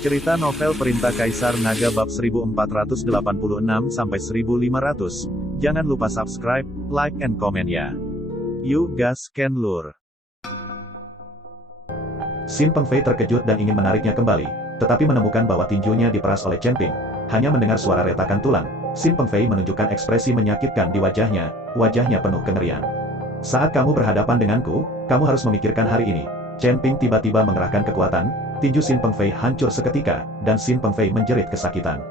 Cerita novel Perintah Kaisar Naga bab 1486-1500. Jangan lupa subscribe, like and comment ya. Yuk gas can lur. Xin Pengfei terkejut dan ingin menariknya kembali, tetapi menemukan bahwa tinjunya diperas oleh Chen Ping. Hanya mendengar suara retakan tulang, Xin Pengfei menunjukkan ekspresi menyakitkan di wajahnya penuh kengerian. Saat kamu berhadapan denganku, kamu harus memikirkan hari ini. Chen Ping tiba-tiba mengerahkan kekuatan, tinju Xin Pengfei hancur seketika, dan Xin Pengfei menjerit kesakitan.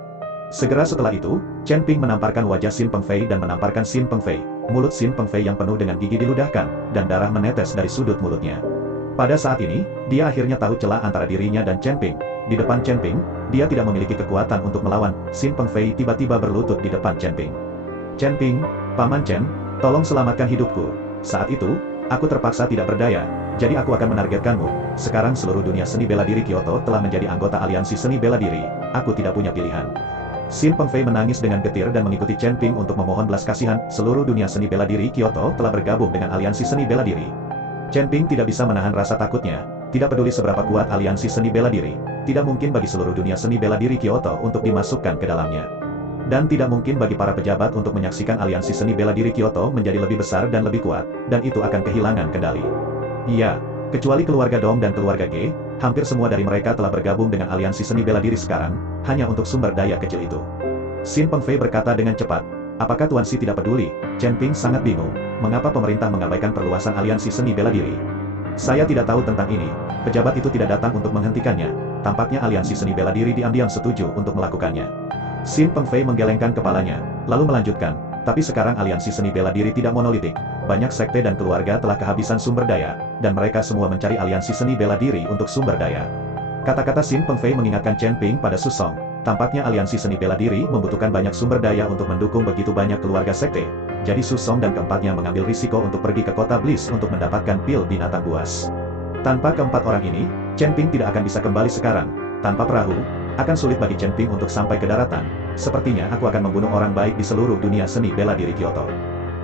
Segera setelah itu, Chen Ping menamparkan wajah Xin Pengfei dan menamparkan Xin Pengfei. Mulut Xin Pengfei yang penuh dengan gigi diludahkan, dan darah menetes dari sudut mulutnya. Pada saat ini, dia akhirnya tahu celah antara dirinya dan Chen Ping. Di depan Chen Ping, dia tidak memiliki kekuatan untuk melawan. Xin Pengfei tiba-tiba berlutut di depan Chen Ping. Chen Ping, Paman Chen, tolong selamatkan hidupku. Saat itu, aku terpaksa tidak berdaya, jadi aku akan menargetkanmu. Sekarang seluruh dunia seni bela diri Kyoto telah menjadi anggota aliansi seni bela diri. Aku tidak punya pilihan. Xin Pengfei menangis dengan getir dan mengikuti Chen Ping untuk memohon belas kasihan. Seluruh dunia seni bela diri Kyoto telah bergabung dengan aliansi seni bela diri. Chen Ping tidak bisa menahan rasa takutnya. Tidak peduli seberapa kuat aliansi seni bela diri, tidak mungkin bagi seluruh dunia seni bela diri Kyoto untuk dimasukkan ke dalamnya. Dan tidak mungkin bagi para pejabat untuk menyaksikan aliansi seni bela diri Kyoto menjadi lebih besar dan lebih kuat, dan itu akan kehilangan kendali. Iya, kecuali keluarga Dong dan keluarga Ge, hampir semua dari mereka telah bergabung dengan aliansi seni bela diri sekarang, hanya untuk sumber daya kecil itu. Xin Pengfei berkata dengan cepat, apakah Tuan Si tidak peduli? Chen Ping sangat bingung, mengapa pemerintah mengabaikan perluasan aliansi seni bela diri. Saya tidak tahu tentang ini, pejabat itu tidak datang untuk menghentikannya, tampaknya aliansi seni bela diri diam-diam setuju untuk melakukannya. Xin Pengfei menggelengkan kepalanya, lalu melanjutkan, tapi sekarang aliansi seni bela diri tidak monolitik, banyak sekte dan keluarga telah kehabisan sumber daya, dan mereka semua mencari aliansi seni bela diri untuk sumber daya. Kata-kata Xin Pengfei mengingatkan Chen Ping pada Su Song, tampaknya aliansi seni bela diri membutuhkan banyak sumber daya untuk mendukung begitu banyak keluarga sekte. Jadi Su Song dan keempatnya mengambil risiko untuk pergi ke kota Bliss untuk mendapatkan pil binatang buas. Tanpa keempat orang ini, Chen Ping tidak akan bisa kembali sekarang. Tanpa perahu, akan sulit bagi Chen Ping untuk sampai ke daratan. Sepertinya aku akan membunuh orang baik di seluruh dunia seni bela diri Kyoto.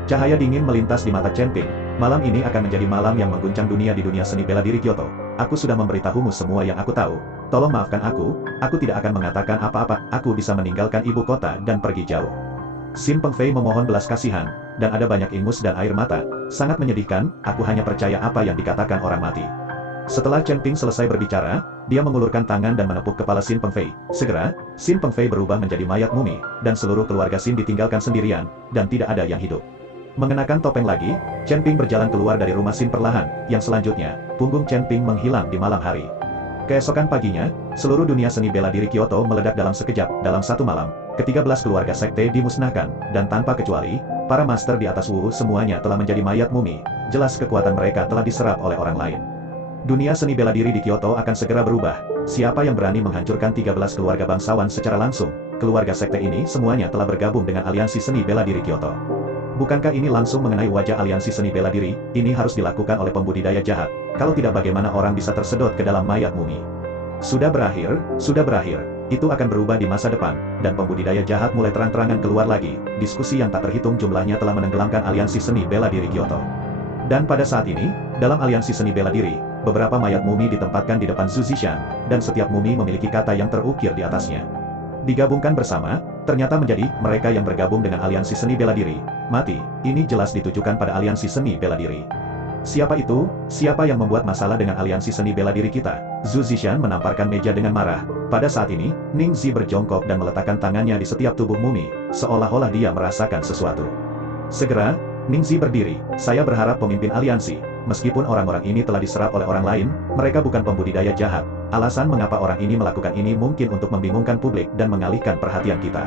Cahaya dingin melintas di mata Chen Ping. Malam ini akan menjadi malam yang mengguncang dunia di dunia seni bela diri Kyoto. Aku sudah memberitahumu semua yang aku tahu. Tolong maafkan aku tidak akan mengatakan apa-apa. Aku bisa meninggalkan ibu kota dan pergi jauh. Xin Pengfei memohon belas kasihan, dan ada banyak ingus dan air mata. Sangat menyedihkan, aku hanya percaya apa yang dikatakan orang mati. Setelah Chen Ping selesai berbicara, dia mengulurkan tangan dan menepuk kepala Xin Pengfei. Segera, Xin Pengfei berubah menjadi mayat mumi, dan seluruh keluarga Xin ditinggalkan sendirian, dan tidak ada yang hidup. Mengenakan topeng lagi, Chen Ping berjalan keluar dari rumah Xin perlahan. Yang selanjutnya, punggung Chen Ping menghilang di malam hari. Keesokan paginya, seluruh dunia seni bela diri Kyoto meledak dalam sekejap. Dalam satu malam, ke-13 keluarga sekte dimusnahkan, dan tanpa kecuali, para master di atas Wu semuanya telah menjadi mayat mumi. Jelas kekuatan mereka telah diserap oleh orang lain. Dunia seni bela diri di Kyoto akan segera berubah. Siapa yang berani menghancurkan 13 keluarga bangsawan secara langsung? Keluarga sekte ini semuanya telah bergabung dengan aliansi seni bela diri Kyoto. Bukankah ini langsung mengenai wajah aliansi seni bela diri? Ini harus dilakukan oleh pembudidaya jahat. Kalau tidak, bagaimana orang bisa tersedot ke dalam mayat mumi? Sudah berakhir, sudah berakhir. Itu akan berubah di masa depan, dan pembudidaya jahat mulai terang-terangan keluar lagi. Diskusi yang tak terhitung jumlahnya telah menenggelamkan aliansi seni bela diri Kyoto. Dan pada saat ini, dalam aliansi seni bela diri, beberapa mayat mumi ditempatkan di depan Zhu Zishan, dan setiap mumi memiliki kata yang terukir di atasnya. Digabungkan bersama, ternyata menjadi mereka yang bergabung dengan aliansi seni bela diri. Mati, ini jelas ditujukan pada aliansi seni bela diri. Siapa itu? Siapa yang membuat masalah dengan aliansi seni bela diri kita? Zhu Zishan menamparkan meja dengan marah. Pada saat ini, Ning Zi berjongkok dan meletakkan tangannya di setiap tubuh mumi, seolah-olah dia merasakan sesuatu. Segera, Ning Zi berdiri. Saya berharap pemimpin aliansi, meskipun orang-orang ini telah diserap oleh orang lain, mereka bukan pembudidaya jahat. Alasan mengapa orang ini melakukan ini mungkin untuk membingungkan publik dan mengalihkan perhatian kita.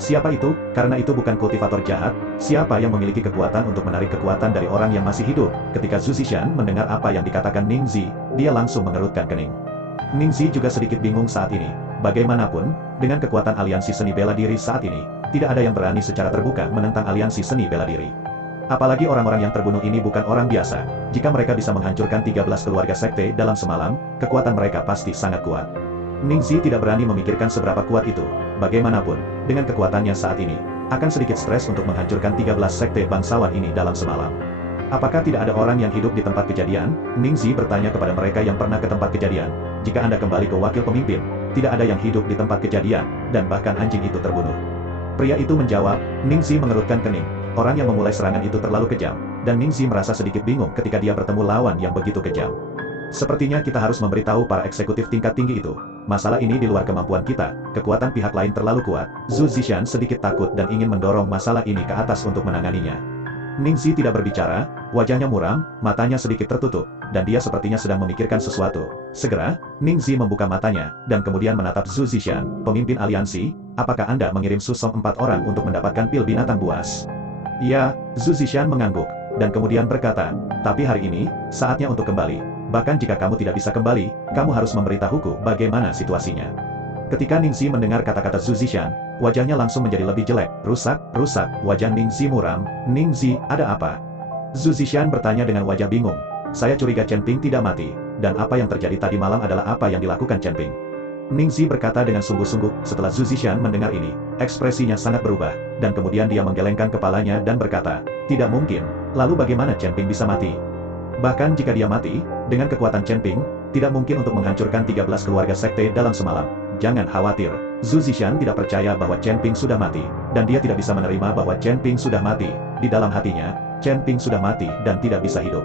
Siapa itu? Karena itu bukan kultivator jahat. Siapa yang memiliki kekuatan untuk menarik kekuatan dari orang yang masih hidup? Ketika Zhu Zishan mendengar apa yang dikatakan Ning Zi, dia langsung mengerutkan kening. Ning Zi juga sedikit bingung saat ini. Bagaimanapun, dengan kekuatan aliansi seni bela diri saat ini, tidak ada yang berani secara terbuka menentang aliansi seni bela diri. Apalagi orang-orang yang terbunuh ini bukan orang biasa. Jika mereka bisa menghancurkan 13 keluarga sekte dalam semalam, kekuatan mereka pasti sangat kuat. Ning Zi tidak berani memikirkan seberapa kuat itu. Bagaimanapun, dengan kekuatannya saat ini, akan sedikit stres untuk menghancurkan 13 sekte bangsawan ini dalam semalam. Apakah tidak ada orang yang hidup di tempat kejadian? Ning Zi bertanya kepada mereka yang pernah ke tempat kejadian. Jika Anda kembali ke wakil pemimpin, tidak ada yang hidup di tempat kejadian, dan bahkan anjing itu terbunuh. Pria itu menjawab, Ningxi mengerutkan kening. Orang yang memulai serangan itu terlalu kejam, dan Ningxi merasa sedikit bingung ketika dia bertemu lawan yang begitu kejam. Sepertinya kita harus memberitahu para eksekutif tingkat tinggi itu. Masalah ini di luar kemampuan kita, kekuatan pihak lain terlalu kuat. Zhu Zishan sedikit takut dan ingin mendorong masalah ini ke atas untuk menanganinya. Ningxi tidak berbicara, wajahnya muram, matanya sedikit tertutup, dan dia sepertinya sedang memikirkan sesuatu. Segera, Ningxi membuka matanya, dan kemudian menatap Zhu Zishan, pemimpin aliansi, apakah Anda mengirim Susong 4 orang untuk mendapatkan pil binatang buas? Ya, Zhu Zishan mengangguk, dan kemudian berkata, tapi hari ini, saatnya untuk kembali. Bahkan jika kamu tidak bisa kembali, kamu harus memberitahuku bagaimana situasinya. Ketika Ningxi mendengar kata-kata Zhu Zishan, wajahnya langsung menjadi lebih jelek, rusak, wajah Ningxi muram. Ningxi, ada apa? Zhu Zishan bertanya dengan wajah bingung. Saya curiga Chen Ping tidak mati, dan apa yang terjadi tadi malam adalah apa yang dilakukan Chen Ping. Ningxi berkata dengan sungguh-sungguh. Setelah Zhu Zishan mendengar ini, ekspresinya sangat berubah, dan kemudian dia menggelengkan kepalanya dan berkata, tidak mungkin, lalu bagaimana Chen Ping bisa mati? Bahkan jika dia mati, dengan kekuatan Chen Ping, tidak mungkin untuk menghancurkan 13 keluarga sekte dalam semalam. Jangan khawatir, Zhu Zishan tidak percaya bahwa Chen Ping sudah mati, dan dia tidak bisa menerima bahwa Chen Ping sudah mati. Di dalam hatinya, Chen Ping sudah mati dan tidak bisa hidup.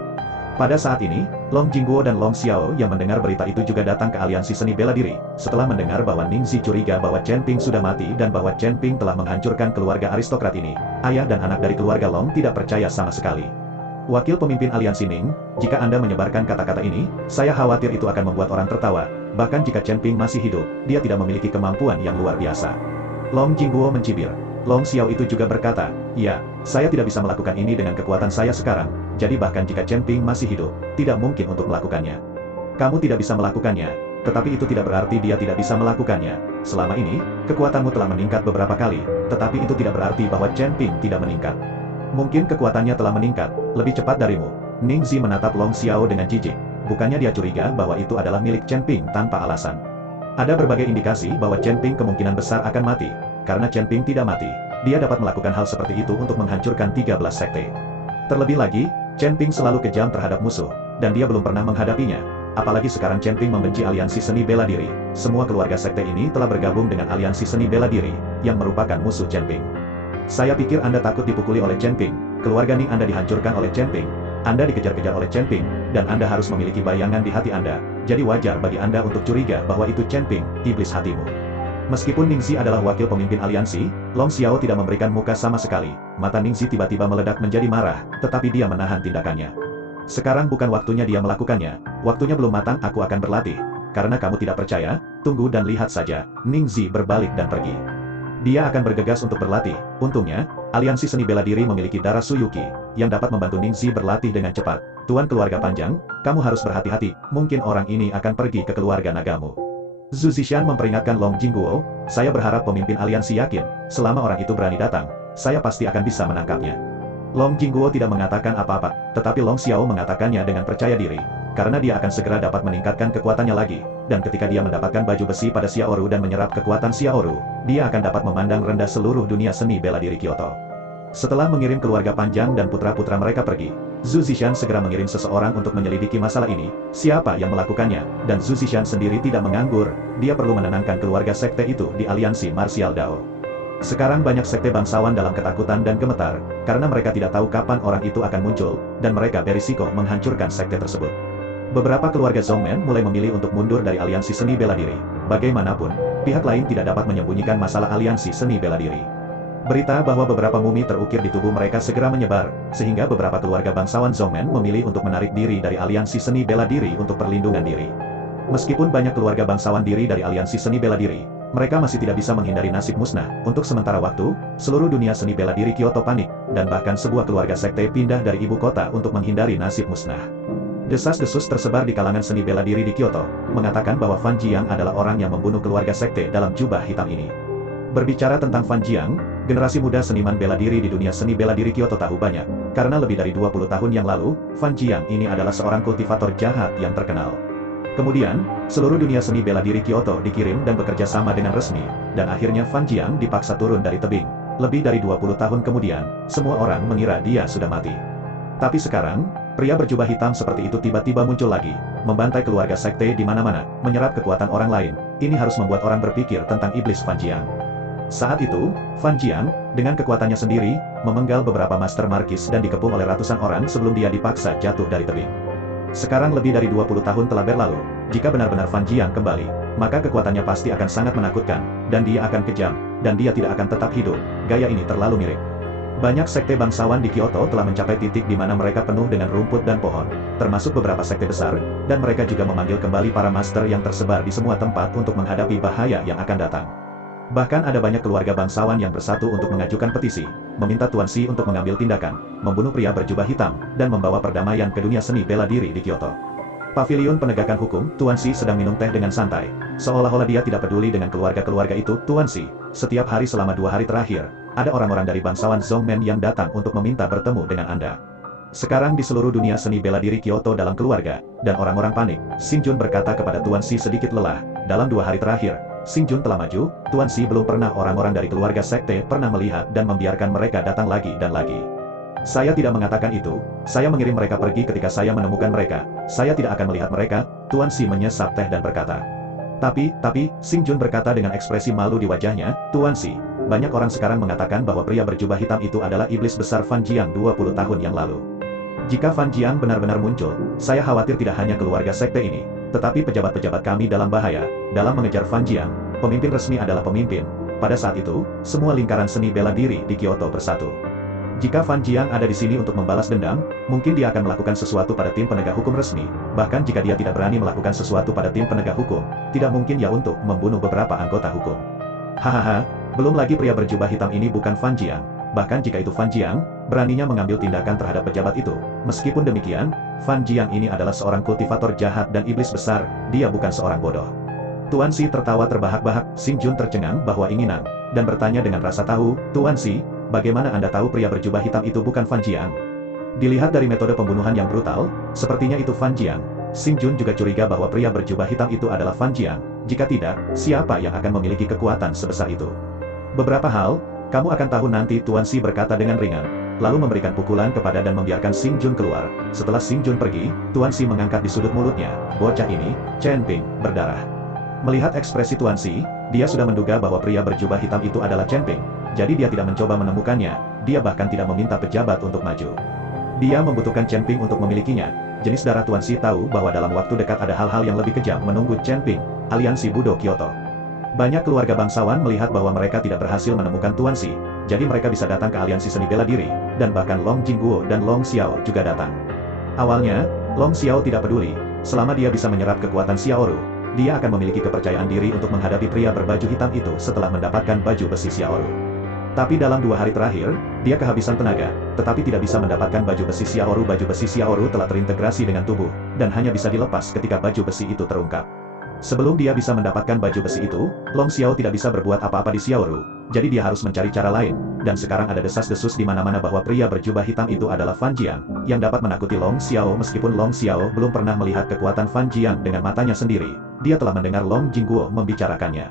Pada saat ini, Long Jingguo dan Long Xiao yang mendengar berita itu juga datang ke aliansi seni bela diri. Setelah mendengar bahwa Ningxi curiga bahwa Chen Ping sudah mati dan bahwa Chen Ping telah menghancurkan keluarga aristokrat ini, ayah dan anak dari keluarga Long tidak percaya sama sekali. Wakil pemimpin aliansi Ning, jika Anda menyebarkan kata-kata ini, saya khawatir itu akan membuat orang tertawa. Bahkan jika Chen Ping masih hidup, dia tidak memiliki kemampuan yang luar biasa. Long Jingguo mencibir. Long Xiao itu juga berkata, ya, saya tidak bisa melakukan ini dengan kekuatan saya sekarang, jadi bahkan jika Chen Ping masih hidup, tidak mungkin untuk melakukannya. Kamu tidak bisa melakukannya, tetapi itu tidak berarti dia tidak bisa melakukannya. Selama ini, kekuatanmu telah meningkat beberapa kali, tetapi itu tidak berarti bahwa Chen Ping tidak meningkat. Mungkin kekuatannya telah meningkat, lebih cepat darimu. Ningxi menatap Long Xiao dengan jijik. Bukannya dia curiga bahwa itu adalah milik Chen Ping tanpa alasan. Ada berbagai indikasi bahwa Chen Ping kemungkinan besar akan mati. Karena Chen Ping tidak mati, dia dapat melakukan hal seperti itu untuk menghancurkan 13 sekte. Terlebih lagi, Chen Ping selalu kejam terhadap musuh, dan dia belum pernah menghadapinya. Apalagi sekarang Chen Ping membenci aliansi seni bela diri. Semua keluarga sekte ini telah bergabung dengan aliansi seni bela diri, yang merupakan musuh Chen Ping. Saya pikir Anda takut dipukuli oleh Chen Ping, keluarga Ning Anda dihancurkan oleh Chen Ping, Anda dikejar-kejar oleh Chen Ping, dan Anda harus memiliki bayangan di hati Anda, jadi wajar bagi Anda untuk curiga bahwa itu Chen Ping, iblis hatimu. Meskipun Ningxi adalah wakil pemimpin aliansi, Long Xiao tidak memberikan muka sama sekali. Mata Ningxi tiba-tiba meledak menjadi marah, tetapi dia menahan tindakannya. Sekarang bukan waktunya dia melakukannya, waktunya belum matang. Aku akan berlatih. Karena kamu tidak percaya, tunggu dan lihat saja. Ningxi berbalik dan pergi. Dia akan bergegas untuk berlatih. Untungnya, aliansi seni bela diri memiliki darah Suyuki, yang dapat membantu Ningxi berlatih dengan cepat. Tuan keluarga panjang, kamu harus berhati-hati, mungkin orang ini akan pergi ke keluarga nagamu. Zhu Zishan memperingatkan Long Jingguo, saya berharap pemimpin aliansi yakin, selama orang itu berani datang, saya pasti akan bisa menangkapnya. Long Jingguo tidak mengatakan apa-apa, tetapi Long Xiao mengatakannya dengan percaya diri, karena dia akan segera dapat meningkatkan kekuatannya lagi, dan ketika dia mendapatkan baju besi pada Xiaoru dan menyerap kekuatan Xiaoru, dia akan dapat memandang rendah seluruh dunia seni bela diri Kyoto. Setelah mengirim keluarga panjang dan putra-putra mereka pergi, Zhu Zishan segera mengirim seseorang untuk menyelidiki masalah ini, siapa yang melakukannya, dan Zhu Zishan sendiri tidak menganggur, dia perlu menenangkan keluarga sekte itu di aliansi martial Dao. Sekarang banyak sekte bangsawan dalam ketakutan dan gemetar, karena mereka tidak tahu kapan orang itu akan muncul, dan mereka berisiko menghancurkan sekte tersebut. Beberapa keluarga Zhongmen mulai memilih untuk mundur dari aliansi seni bela diri. Bagaimanapun, pihak lain tidak dapat menyembunyikan masalah aliansi seni bela diri. Berita bahwa beberapa mumi terukir di tubuh mereka segera menyebar, sehingga beberapa keluarga bangsawan Zhongmen memilih untuk menarik diri dari aliansi seni bela diri untuk perlindungan diri. Meskipun banyak keluarga bangsawan diri dari aliansi seni bela diri, mereka masih tidak bisa menghindari nasib musnah. Untuk sementara waktu, seluruh dunia seni bela diri Kyoto panik, dan bahkan sebuah keluarga sekte pindah dari ibu kota untuk menghindari nasib musnah. Desas-desus tersebar di kalangan seni bela diri di Kyoto, mengatakan bahwa Fan Jiang adalah orang yang membunuh keluarga sekte dalam jubah hitam ini. Berbicara tentang Fan Jiang, generasi muda seniman bela diri di dunia seni bela diri Kyoto tahu banyak, karena lebih dari 20 tahun yang lalu, Fan Jiang ini adalah seorang kultivator jahat yang terkenal. Kemudian, seluruh dunia seni bela diri Kyoto dikirim dan bekerja sama dengan resmi, dan akhirnya Fan Jiang dipaksa turun dari tebing. Lebih dari 20 tahun kemudian, semua orang mengira dia sudah mati. Tapi sekarang, pria berjubah hitam seperti itu tiba-tiba muncul lagi, membantai keluarga sekte di mana-mana, menyerap kekuatan orang lain. Ini harus membuat orang berpikir tentang iblis Fan Jiang. Saat itu, Fan Jiang, dengan kekuatannya sendiri, memenggal beberapa Master Markis dan dikepung oleh ratusan orang sebelum dia dipaksa jatuh dari tebing. Sekarang lebih dari 20 tahun telah berlalu, jika benar-benar Fan Jiang kembali, maka kekuatannya pasti akan sangat menakutkan, dan dia akan kejam, dan dia tidak akan tetap hidup. Gaya ini terlalu mirip. Banyak sekte bangsawan di Kyoto telah mencapai titik di mana mereka penuh dengan rumput dan pohon, termasuk beberapa sekte besar, dan mereka juga memanggil kembali para master yang tersebar di semua tempat untuk menghadapi bahaya yang akan datang. Bahkan ada banyak keluarga bangsawan yang bersatu untuk mengajukan petisi, meminta Tuan Shi untuk mengambil tindakan, membunuh pria berjubah hitam, dan membawa perdamaian ke dunia seni bela diri di Kyoto. Pavilion penegakan hukum, Tuan Shi sedang minum teh dengan santai, seolah-olah dia tidak peduli dengan keluarga-keluarga itu. Tuan Shi, setiap hari selama 2 hari terakhir, ada orang-orang dari bangsawan Zongmen yang datang untuk meminta bertemu dengan Anda. Sekarang di seluruh dunia seni bela diri Kyoto dalam keluarga, dan orang-orang panik. Xing Jun berkata kepada Tuan Shi sedikit lelah, dalam 2 hari terakhir, Xing Jun telah maju. Tuan Shi belum pernah orang-orang dari keluarga sekte pernah melihat dan membiarkan mereka datang lagi dan lagi. Saya tidak mengatakan itu, saya mengirim mereka pergi ketika saya menemukan mereka, saya tidak akan melihat mereka. Tuan Shi menyesap teh dan berkata. Tapi, Xing Jun berkata dengan ekspresi malu di wajahnya, Tuan Shi, banyak orang sekarang mengatakan bahwa pria berjubah hitam itu adalah iblis besar Fan Jiang 20 tahun yang lalu. Jika Fan Jiang benar-benar muncul, saya khawatir tidak hanya keluarga sekte ini, tetapi pejabat-pejabat kami dalam bahaya, dalam mengejar Fan Jiang. Pemimpin resmi adalah pemimpin. Pada saat itu, semua lingkaran seni bela diri di Kyoto bersatu. Jika Fan Jiang ada di sini untuk membalas dendam, mungkin dia akan melakukan sesuatu pada tim penegak hukum resmi. Bahkan jika dia tidak berani melakukan sesuatu pada tim penegak hukum, tidak mungkin ya untuk membunuh beberapa anggota hukum. Hahaha, belum lagi pria berjubah hitam ini bukan Fan Jiang. Bahkan jika itu Fan Jiang, beraninya mengambil tindakan terhadap pejabat itu. Meskipun demikian, Fan Jiang ini adalah seorang kultivator jahat dan iblis besar, dia bukan seorang bodoh. Tuan Shi tertawa terbahak-bahak. Xing Jun tercengang bahwa inginan, dan bertanya dengan rasa tahu, Tuan Shi, bagaimana Anda tahu pria berjubah hitam itu bukan Fan Jiang? Dilihat dari metode pembunuhan yang brutal, sepertinya itu Fan Jiang. Xing Jun juga curiga bahwa pria berjubah hitam itu adalah Fan Jiang. Jika tidak, siapa yang akan memiliki kekuatan sebesar itu? Beberapa hal, kamu akan tahu nanti. Tuan Shi berkata dengan ringan, lalu memberikan pukulan kepada dan membiarkan Xing Jun keluar. Setelah Xing Jun pergi, Tuan Shi mengangkat di sudut mulutnya, bocah ini, Chen Ping, berdarah. Melihat ekspresi Tuan Shi, dia sudah menduga bahwa pria berjubah hitam itu adalah Chen Ping. Jadi dia tidak mencoba menemukannya, dia bahkan tidak meminta pejabat untuk maju. Dia membutuhkan Chen Ping untuk memilikinya. Jenis darah Tuan Shi tahu bahwa dalam waktu dekat ada hal-hal yang lebih kejam menunggu Chen Ping. Aliansi Budo Kyoto. Banyak keluarga bangsawan melihat bahwa mereka tidak berhasil menemukan Tuan Shi, jadi mereka bisa datang ke aliansi seni bela diri, dan bahkan Long Jingguo dan Long Xiao juga datang. Awalnya, Long Xiao tidak peduli, selama dia bisa menyerap kekuatan Xiaoru, dia akan memiliki kepercayaan diri untuk menghadapi pria berbaju hitam itu setelah mendapatkan baju besi Xiaoru. Tapi dalam 2 hari terakhir, dia kehabisan tenaga, tetapi tidak bisa mendapatkan baju besi Xiaoru. Baju besi Xiaoru telah terintegrasi dengan tubuh, dan hanya bisa dilepas ketika baju besi itu terungkap. Sebelum dia bisa mendapatkan baju besi itu, Long Xiao tidak bisa berbuat apa-apa di Xiaoru, jadi dia harus mencari cara lain, dan sekarang ada desas-desus di mana-mana bahwa pria berjubah hitam itu adalah Fan Jiang, yang dapat menakuti Long Xiao. Meskipun Long Xiao belum pernah melihat kekuatan Fan Jiang dengan matanya sendiri, dia telah mendengar Long Jingguo membicarakannya.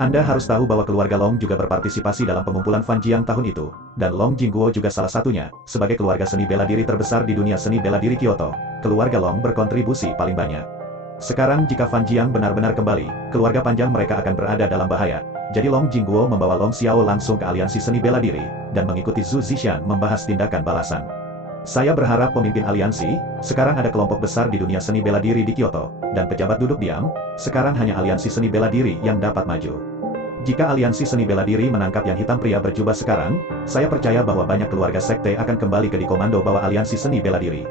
Anda harus tahu bahwa keluarga Long juga berpartisipasi dalam pengumpulan Fan Jiang tahun itu, dan Long Jingguo juga salah satunya. Sebagai keluarga seni bela diri terbesar di dunia seni bela diri Kyoto, keluarga Long berkontribusi paling banyak. Sekarang jika Fan Jiang benar-benar kembali, keluarga panjang mereka akan berada dalam bahaya. Jadi Long Jingguo membawa Long Xiao langsung ke aliansi seni bela diri, dan mengikuti Zhu Zishan membahas tindakan balasan. Saya berharap pemimpin aliansi, sekarang ada kelompok besar di dunia seni bela diri di Kyoto, dan pejabat duduk diam, sekarang hanya aliansi seni bela diri yang dapat maju. Jika aliansi seni bela diri menangkap yang hitam pria berjubah sekarang, saya percaya bahwa banyak keluarga sekte akan kembali ke di komando bawah aliansi seni bela diri.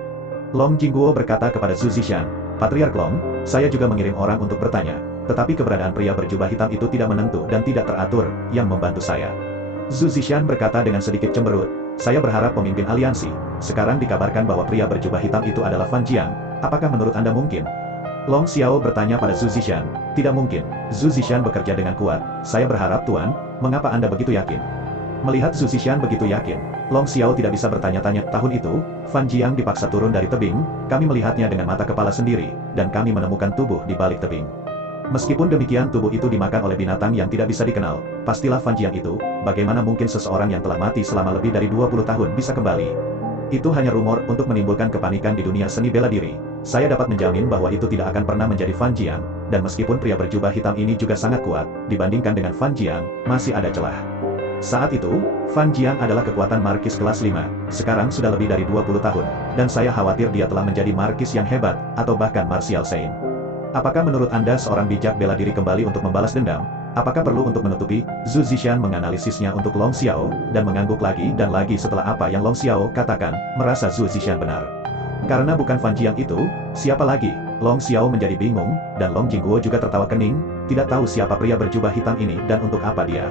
Long Jingguo berkata kepada Zhu Zishan, Patriark Long, saya juga mengirim orang untuk bertanya, tetapi keberadaan pria berjubah hitam itu tidak menentu dan tidak teratur, yang membantu saya. Zhu Zishan berkata dengan sedikit cemberut, saya berharap pemimpin aliansi, sekarang dikabarkan bahwa pria berjubah hitam itu adalah Fan Jiang, apakah menurut Anda mungkin? Long Xiao bertanya pada Zhu Zishan, tidak mungkin. Zhu Zishan bekerja dengan kuat, saya berharap Tuan, mengapa Anda begitu yakin? Melihat Zhu Zishan begitu yakin, Long Xiao tidak bisa bertanya-tanya. Tahun itu, Fan Jiang dipaksa turun dari tebing, kami melihatnya dengan mata kepala sendiri, dan kami menemukan tubuh di balik tebing. Meskipun demikian tubuh itu dimakan oleh binatang yang tidak bisa dikenal, pastilah Fan Jiang itu, bagaimana mungkin seseorang yang telah mati selama lebih dari 20 tahun bisa kembali? Itu hanya rumor untuk menimbulkan kepanikan di dunia seni bela diri. saya dapat menjamin bahwa itu tidak akan pernah menjadi Fan Jiang, dan meskipun pria berjubah hitam ini juga sangat kuat, dibandingkan dengan Fan Jiang, masih ada celah. Saat itu, Fan Jiang adalah kekuatan markis kelas 5, sekarang sudah lebih dari 20 tahun, dan saya khawatir dia telah menjadi markis yang hebat, atau bahkan martial saint. Apakah menurut Anda seorang bijak bela diri kembali untuk membalas dendam? Apakah perlu untuk menutupi? Zhu Zishan menganalisisnya untuk Long Xiao, dan mengangguk lagi dan lagi setelah apa yang Long Xiao katakan, merasa Zhu Zishan benar. Karena bukan Fan Jiang itu, siapa lagi? Long Xiao menjadi bingung, dan Long Jingguo juga tertawa kening, tidak tahu siapa pria berjubah hitam ini dan untuk apa dia.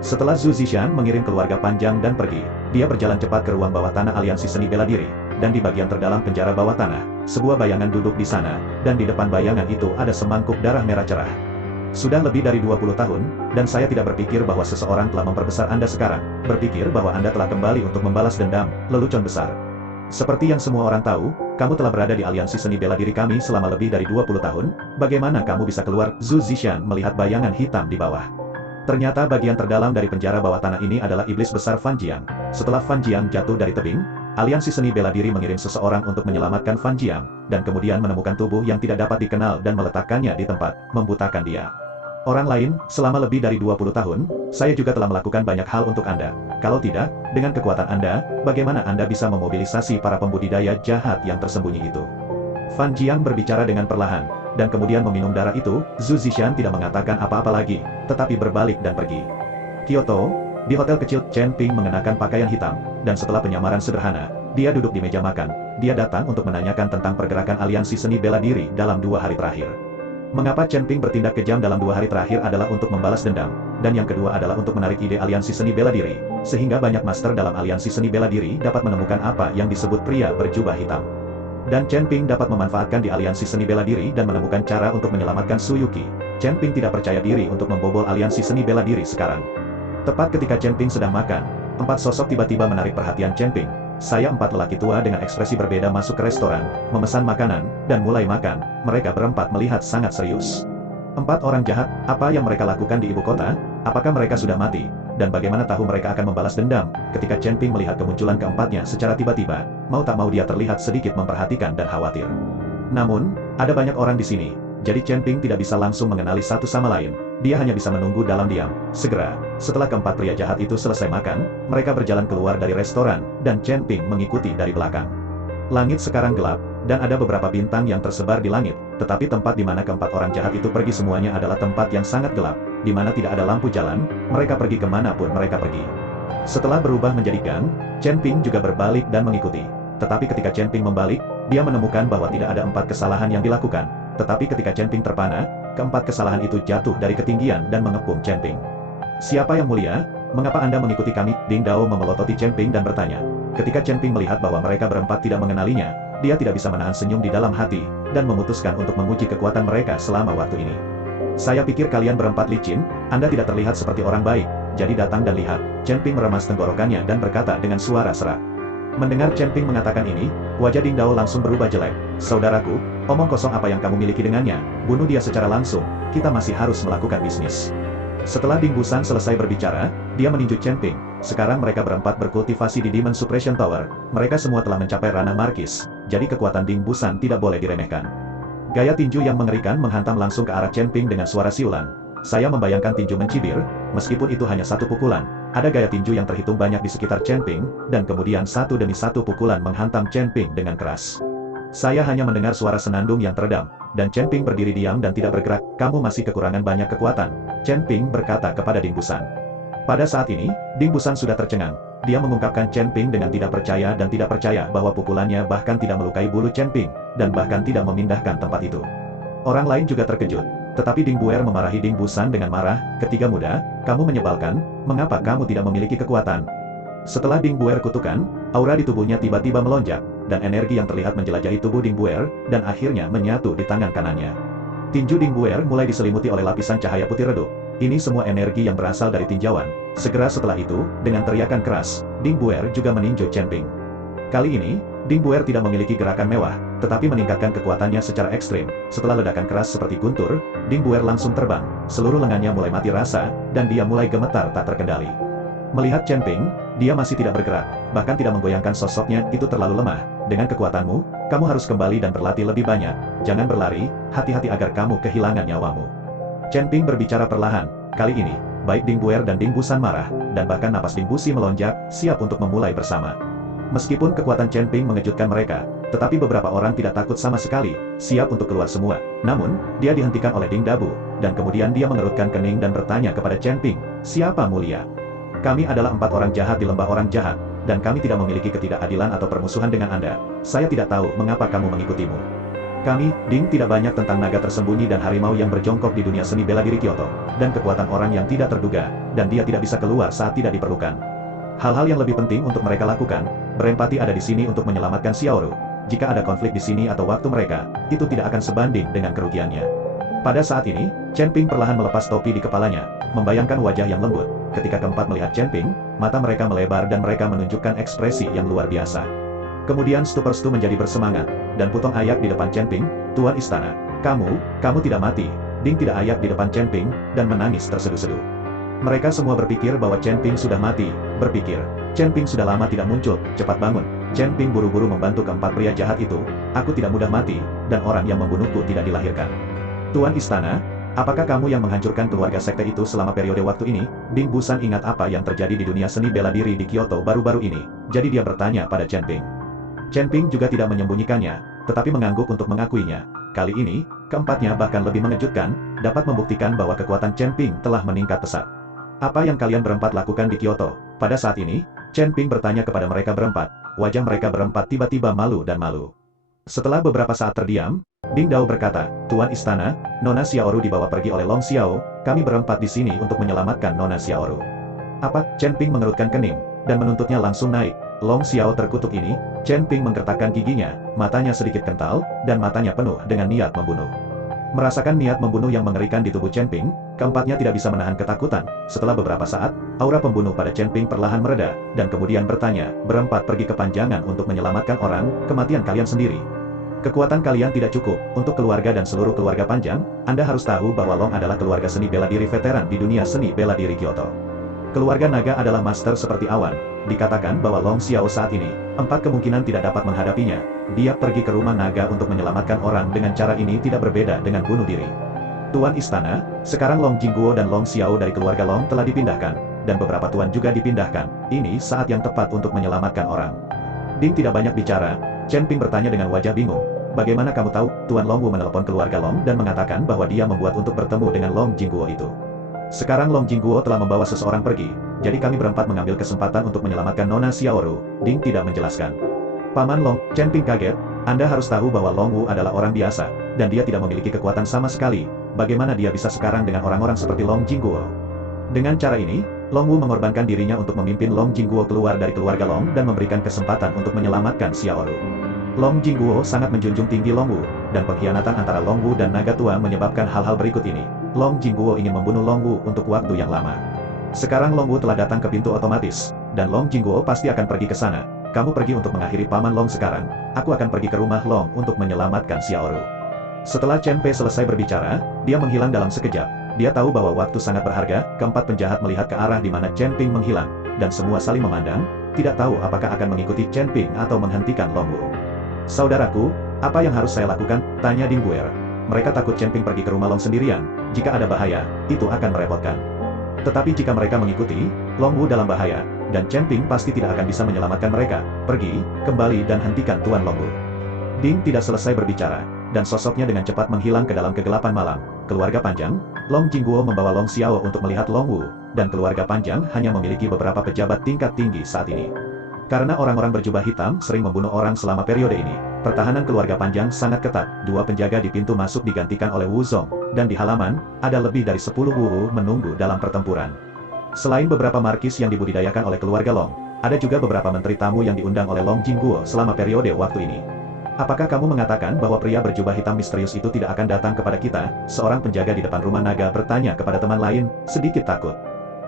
Setelah Zhu Zishan mengirim keluarga panjang dan pergi, dia berjalan cepat ke ruang bawah tanah aliansi seni bela diri, dan di bagian terdalam penjara bawah tanah, sebuah bayangan duduk di sana, dan di depan bayangan itu ada semangkuk darah merah cerah. Sudah lebih dari 20 tahun, dan saya tidak berpikir bahwa seseorang telah memperbesar Anda sekarang, berpikir bahwa Anda telah kembali untuk membalas dendam, lelucon besar. Seperti yang semua orang tahu, kamu telah berada di aliansi seni bela diri kami selama lebih dari 20 tahun, bagaimana kamu bisa keluar? Zhu Zishan melihat bayangan hitam di bawah. Ternyata bagian terdalam dari penjara bawah tanah ini adalah iblis besar Fan Jiang. Setelah Fan Jiang jatuh dari tebing, aliansi seni bela diri mengirim seseorang untuk menyelamatkan Fan Jiang, dan kemudian menemukan tubuh yang tidak dapat dikenal dan meletakkannya di tempat, membutakan dia. Orang lain, selama lebih dari 20 tahun, saya juga telah melakukan banyak hal untuk Anda. Kalau tidak, dengan kekuatan Anda, bagaimana Anda bisa memobilisasi para pembudidaya jahat yang tersembunyi itu? Fan Jiang berbicara dengan perlahan, dan kemudian meminum darah itu. Zhu Zishan tidak mengatakan apa-apa lagi, tetapi berbalik dan pergi. Kyoto, di hotel kecil, Chen Ping mengenakan pakaian hitam, dan setelah penyamaran sederhana, dia duduk di meja makan. Dia datang untuk menanyakan tentang pergerakan aliansi seni bela diri dalam 2 hari terakhir. Mengapa Chen Ping bertindak kejam dalam 2 hari terakhir adalah untuk membalas dendam, dan yang kedua adalah untuk menarik ide aliansi seni bela diri, sehingga banyak master dalam aliansi seni bela diri dapat menemukan apa yang disebut pria berjubah hitam. Dan Chen Ping dapat memanfaatkan di aliansi seni bela diri dan menemukan cara untuk menyelamatkan Su Yuqi. Chen Ping tidak percaya diri untuk membobol aliansi seni bela diri sekarang. Tepat ketika Chen Ping sedang makan, 4 sosok tiba-tiba menarik perhatian Chen Ping. Saya 4 lelaki tua dengan ekspresi berbeda masuk ke restoran, memesan makanan, dan mulai makan. Mereka berempat melihat sangat serius. 4 orang jahat, apa yang mereka lakukan di ibu kota? Apakah mereka sudah mati? Dan bagaimana tahu mereka akan membalas dendam? Ketika Chen Ping melihat kemunculan keempatnya secara tiba-tiba, mau tak mau dia terlihat sedikit memperhatikan dan khawatir. Namun, ada banyak orang di sini, jadi Chen Ping tidak bisa langsung mengenali satu sama lain. Dia hanya bisa menunggu dalam diam. Segera, setelah keempat pria jahat itu selesai makan, mereka berjalan keluar dari restoran, dan Chen Ping mengikuti dari belakang. Langit sekarang gelap, dan ada beberapa bintang yang tersebar di langit, tetapi tempat di mana keempat orang jahat itu pergi semuanya adalah tempat yang sangat gelap, di mana tidak ada lampu jalan, mereka pergi kemanapun mereka pergi. Setelah berubah menjadi Gan, Chen Ping juga berbalik dan mengikuti. Tetapi ketika Chen Ping membalik, dia menemukan bahwa tidak ada 4 kesalahan yang dilakukan. Tetapi ketika Chen Ping terpana, keempat kesalahan itu jatuh dari ketinggian dan mengepung Chen Ping. Siapa yang mulia? Mengapa Anda mengikuti kami? Ding Dao memelototi Chen Ping dan bertanya. Ketika Chen Ping melihat bahwa mereka berempat tidak mengenalinya, dia tidak bisa menahan senyum di dalam hati, dan memutuskan untuk menguji kekuatan mereka selama waktu ini. Saya pikir kalian berempat licin, Anda tidak terlihat seperti orang baik, jadi datang dan lihat. Chen Ping meremas tenggorokannya dan berkata dengan suara serak. Mendengar Chen Ping mengatakan ini, wajah Ding Dao langsung berubah jelek. Saudaraku, omong kosong apa yang kamu miliki dengannya, bunuh dia secara langsung, kita masih harus melakukan bisnis. Setelah Ding Busan selesai berbicara, dia meninju Chen Ping. Sekarang mereka berempat berkultivasi di Demon Suppression Tower, mereka semua telah mencapai ranah markis, jadi kekuatan Ding Busan tidak boleh diremehkan. Gaya tinju yang mengerikan menghantam langsung ke arah Chen Ping dengan suara siulan. Saya membayangkan tinju mencibir, meskipun itu hanya 1 pukulan. Ada gaya tinju yang terhitung banyak di sekitar Chen Ping, dan kemudian 1 demi 1 pukulan menghantam Chen Ping dengan keras. Saya hanya mendengar suara senandung yang teredam, dan Chen Ping berdiri diam dan tidak bergerak. Kamu masih kekurangan banyak kekuatan, Chen Ping berkata kepada Ding Busan. Pada saat ini, Ding Busan sudah tercengang. Dia mengungkapkan Chen Ping dengan tidak percaya dan tidak percaya bahwa pukulannya bahkan tidak melukai bulu Chen Ping, dan bahkan tidak memindahkan tempat itu. Orang lain juga terkejut. Tetapi Ding Buer memarahi Ding Busan dengan marah, ketiga muda, kamu menyebalkan, mengapa kamu tidak memiliki kekuatan? Setelah Ding Buer kutukan, aura di tubuhnya tiba-tiba melonjak, dan energi yang terlihat menjelajahi tubuh Ding Buer, dan akhirnya menyatu di tangan kanannya. Tinju Ding Buer mulai diselimuti oleh lapisan cahaya putih redup. Ini semua energi yang berasal dari tinjauan. Segera setelah itu, dengan teriakan keras, Ding Buer juga meninju Chen Ping. Kali ini, Ding Buer tidak memiliki gerakan mewah, tetapi meningkatkan kekuatannya secara ekstrim. Setelah ledakan keras seperti guntur, Ding Buer langsung terbang, seluruh lengannya mulai mati rasa, dan dia mulai gemetar tak terkendali. Melihat Chen Ping, dia masih tidak bergerak, bahkan tidak menggoyangkan sosoknya, itu terlalu lemah. Dengan kekuatanmu, Kamu harus kembali dan berlatih lebih banyak, jangan berlari, hati-hati agar kamu kehilangan nyawamu. Chen Ping berbicara perlahan, kali ini, baik Ding Buer dan Ding Busan marah, dan bahkan napas Ding Busi melonjak, siap untuk memulai bersama. Meskipun kekuatan Chen Ping mengejutkan mereka, tetapi beberapa orang tidak takut sama sekali, siap untuk keluar semua. Namun, dia dihentikan oleh Ding Dabu, dan kemudian dia mengerutkan kening dan bertanya kepada Chen Ping, "Siapa mulia? Kami adalah 4 orang jahat di lembah orang jahat, dan kami tidak memiliki ketidakadilan atau permusuhan dengan Anda. Saya tidak tahu mengapa kamu mengikutimu. Kami, Ding, tidak banyak tentang naga tersembunyi dan harimau yang berjongkok di dunia seni bela diri Kyoto, dan kekuatan orang yang tidak terduga, dan dia tidak bisa keluar saat tidak diperlukan. Hal-hal yang lebih penting untuk mereka lakukan, berempati ada di sini untuk menyelamatkan Xiaoru. Jika ada konflik di sini atau waktu mereka, itu tidak akan sebanding dengan kerugiannya." Pada saat ini, Chen Ping perlahan melepas topi di kepalanya, membayangkan wajah yang lembut. Ketika keempat melihat Chen Ping, mata mereka melebar dan mereka menunjukkan ekspresi yang luar biasa. Kemudian Stuperstu menjadi bersemangat, dan Putong ayak di depan Chen Ping, "Tuan Istana, kamu tidak mati." Ding tidak ayak di depan Chen Ping, dan menangis terseduh-seduh. Mereka semua berpikir bahwa Chen Ping sudah mati, berpikir, Chen Ping sudah lama tidak muncul, cepat bangun. Chen Ping buru-buru membantu keempat pria jahat itu, "Aku tidak mudah mati, dan orang yang membunuhku tidak dilahirkan." "Tuan Istana, apakah kamu yang menghancurkan keluarga sekte itu selama periode waktu ini?" Ding Busan ingat apa yang terjadi di dunia seni bela diri di Kyoto baru-baru ini, jadi dia bertanya pada Chen Ping. Chen Ping juga tidak menyembunyikannya, tetapi mengangguk untuk mengakuinya. Kali ini, keempatnya bahkan lebih mengejutkan, dapat membuktikan bahwa kekuatan Chen Ping telah meningkat pesat. "Apa yang kalian berempat lakukan di Kyoto?" Pada saat ini, Chen Ping bertanya kepada mereka berempat, wajah mereka berempat tiba-tiba malu dan malu. Setelah beberapa saat terdiam, Ding Dao berkata, "Tuan Istana, Nona Xiaoru dibawa pergi oleh Long Xiao, kami berempat di sini untuk menyelamatkan Nona Xiaoru." "Apa?" Chen Ping mengerutkan kening, dan menuntutnya langsung naik. Long Xiao terkutuk ini, Chen Ping menggertakkan giginya, matanya sedikit kental, dan matanya penuh dengan niat membunuh. Merasakan niat membunuh yang mengerikan di tubuh Chen Ping, keempatnya tidak bisa menahan ketakutan. Setelah beberapa saat, aura pembunuh pada Chen Ping perlahan mereda, dan kemudian bertanya, "Berempat pergi ke Panjangan untuk menyelamatkan orang, kematian kalian sendiri. Kekuatan kalian tidak cukup, untuk keluarga dan seluruh keluarga Panjang, Anda harus tahu bahwa Long adalah keluarga seni bela diri veteran di dunia seni bela diri Kyoto. Keluarga naga adalah master seperti awan. Dikatakan bahwa Long Xiao saat ini, 4 kemungkinan tidak dapat menghadapinya. Dia pergi ke rumah naga untuk menyelamatkan orang dengan cara ini tidak berbeda dengan bunuh diri. Tuan Istana, sekarang Long Jingguo dan Long Xiao dari keluarga Long telah dipindahkan, dan beberapa tuan juga dipindahkan. Ini saat yang tepat untuk menyelamatkan orang." Ding tidak banyak bicara, Chen Ping bertanya dengan wajah bingung, "Bagaimana kamu tahu?" Tuan Longwu menelepon keluarga Long dan mengatakan bahwa dia membuat untuk bertemu dengan Long Jingguo itu. "Sekarang Long Jingguo telah membawa seseorang pergi, jadi kami berempat mengambil kesempatan untuk menyelamatkan Nona Xiaoru." Ding tidak menjelaskan. "Paman Long," Chen Ping kaget, "Anda harus tahu bahwa Long Wu adalah orang biasa, dan dia tidak memiliki kekuatan sama sekali. Bagaimana dia bisa sekarang dengan orang-orang seperti Long Jingguo?" Dengan cara ini, Long Wu mengorbankan dirinya untuk memimpin Long Jingguo keluar dari keluarga Long dan memberikan kesempatan untuk menyelamatkan Xiaoru. Long Jingguo sangat menjunjung tinggi Long Wu, dan pengkhianatan antara Long Wu dan naga tua menyebabkan hal-hal berikut ini. Long Jingguo ingin membunuh Long Wu untuk waktu yang lama. Sekarang Long Wu telah datang ke pintu otomatis, dan Long Jingguo pasti akan pergi ke sana. "Kamu pergi untuk mengakhiri Paman Long sekarang, aku akan pergi ke rumah Long untuk menyelamatkan Xiaoru." Setelah Chen Pei selesai berbicara, dia menghilang dalam sekejap. Dia tahu bahwa waktu sangat berharga. Keempat penjahat melihat ke arah di mana Chen Ping menghilang, dan semua saling memandang, tidak tahu apakah akan mengikuti Chen Ping atau menghentikan Long Wu. "Saudaraku, apa yang harus saya lakukan?" tanya Ding Buer. Mereka takut Chen Ping pergi ke rumah Long sendirian. Jika ada bahaya, itu akan merepotkan. Tetapi jika mereka mengikuti, Long Wu dalam bahaya, dan Chen Ping pasti tidak akan bisa menyelamatkan mereka. "Pergi, kembali dan hentikan Tuan Long Wu." Ding tidak selesai berbicara, dan sosoknya dengan cepat menghilang ke dalam kegelapan malam. Keluarga Panjang, Long Jingguo membawa Long Xiao untuk melihat Long Wu, dan keluarga Panjang hanya memiliki beberapa pejabat tingkat tinggi saat ini. Karena orang-orang berjubah hitam sering membunuh orang selama periode ini, pertahanan keluarga Panjang sangat ketat. 2 penjaga di pintu masuk digantikan oleh Wu Zong, dan di halaman, ada lebih dari 10 Wu menunggu dalam pertempuran. Selain beberapa markis yang dibudidayakan oleh keluarga Long, ada juga beberapa menteri tamu yang diundang oleh Long Jingguo selama periode waktu ini. "Apakah kamu mengatakan bahwa pria berjubah hitam misterius itu tidak akan datang kepada kita?" Seorang penjaga di depan rumah naga bertanya kepada teman lain, sedikit takut.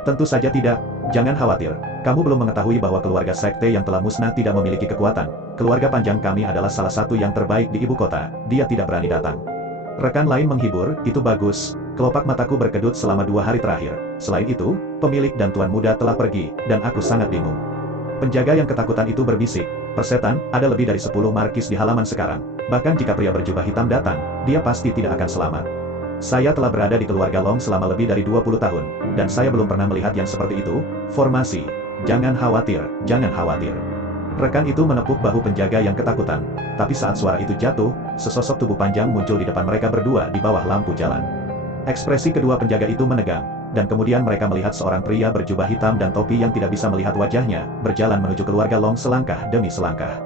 "Tentu saja tidak. Jangan khawatir. Kamu belum mengetahui bahwa keluarga sekte yang telah musnah tidak memiliki kekuatan. Keluarga Panjang kami adalah salah satu yang terbaik di ibu kota. Dia tidak berani datang." Rekan lain menghibur, "Itu bagus. Kelopak mataku berkedut selama 2 hari terakhir. Selain itu, pemilik dan tuan muda telah pergi, dan aku sangat bingung." Penjaga yang ketakutan itu berbisik, Persetan, ada lebih dari 10 markis di halaman sekarang. Bahkan jika pria berjubah hitam datang, dia pasti tidak akan selamat. Saya telah berada di keluarga Long selama lebih dari 20 tahun, dan saya belum pernah melihat yang seperti itu. Formasi. Jangan khawatir, jangan khawatir. Rekan itu menepuk bahu penjaga yang ketakutan. Tapi saat suara itu jatuh, sesosok tubuh panjang muncul di depan mereka berdua di bawah lampu jalan. Ekspresi kedua penjaga itu menegang, dan kemudian mereka melihat seorang pria berjubah hitam dan topi yang tidak bisa melihat wajahnya, berjalan menuju keluarga Long selangkah demi selangkah.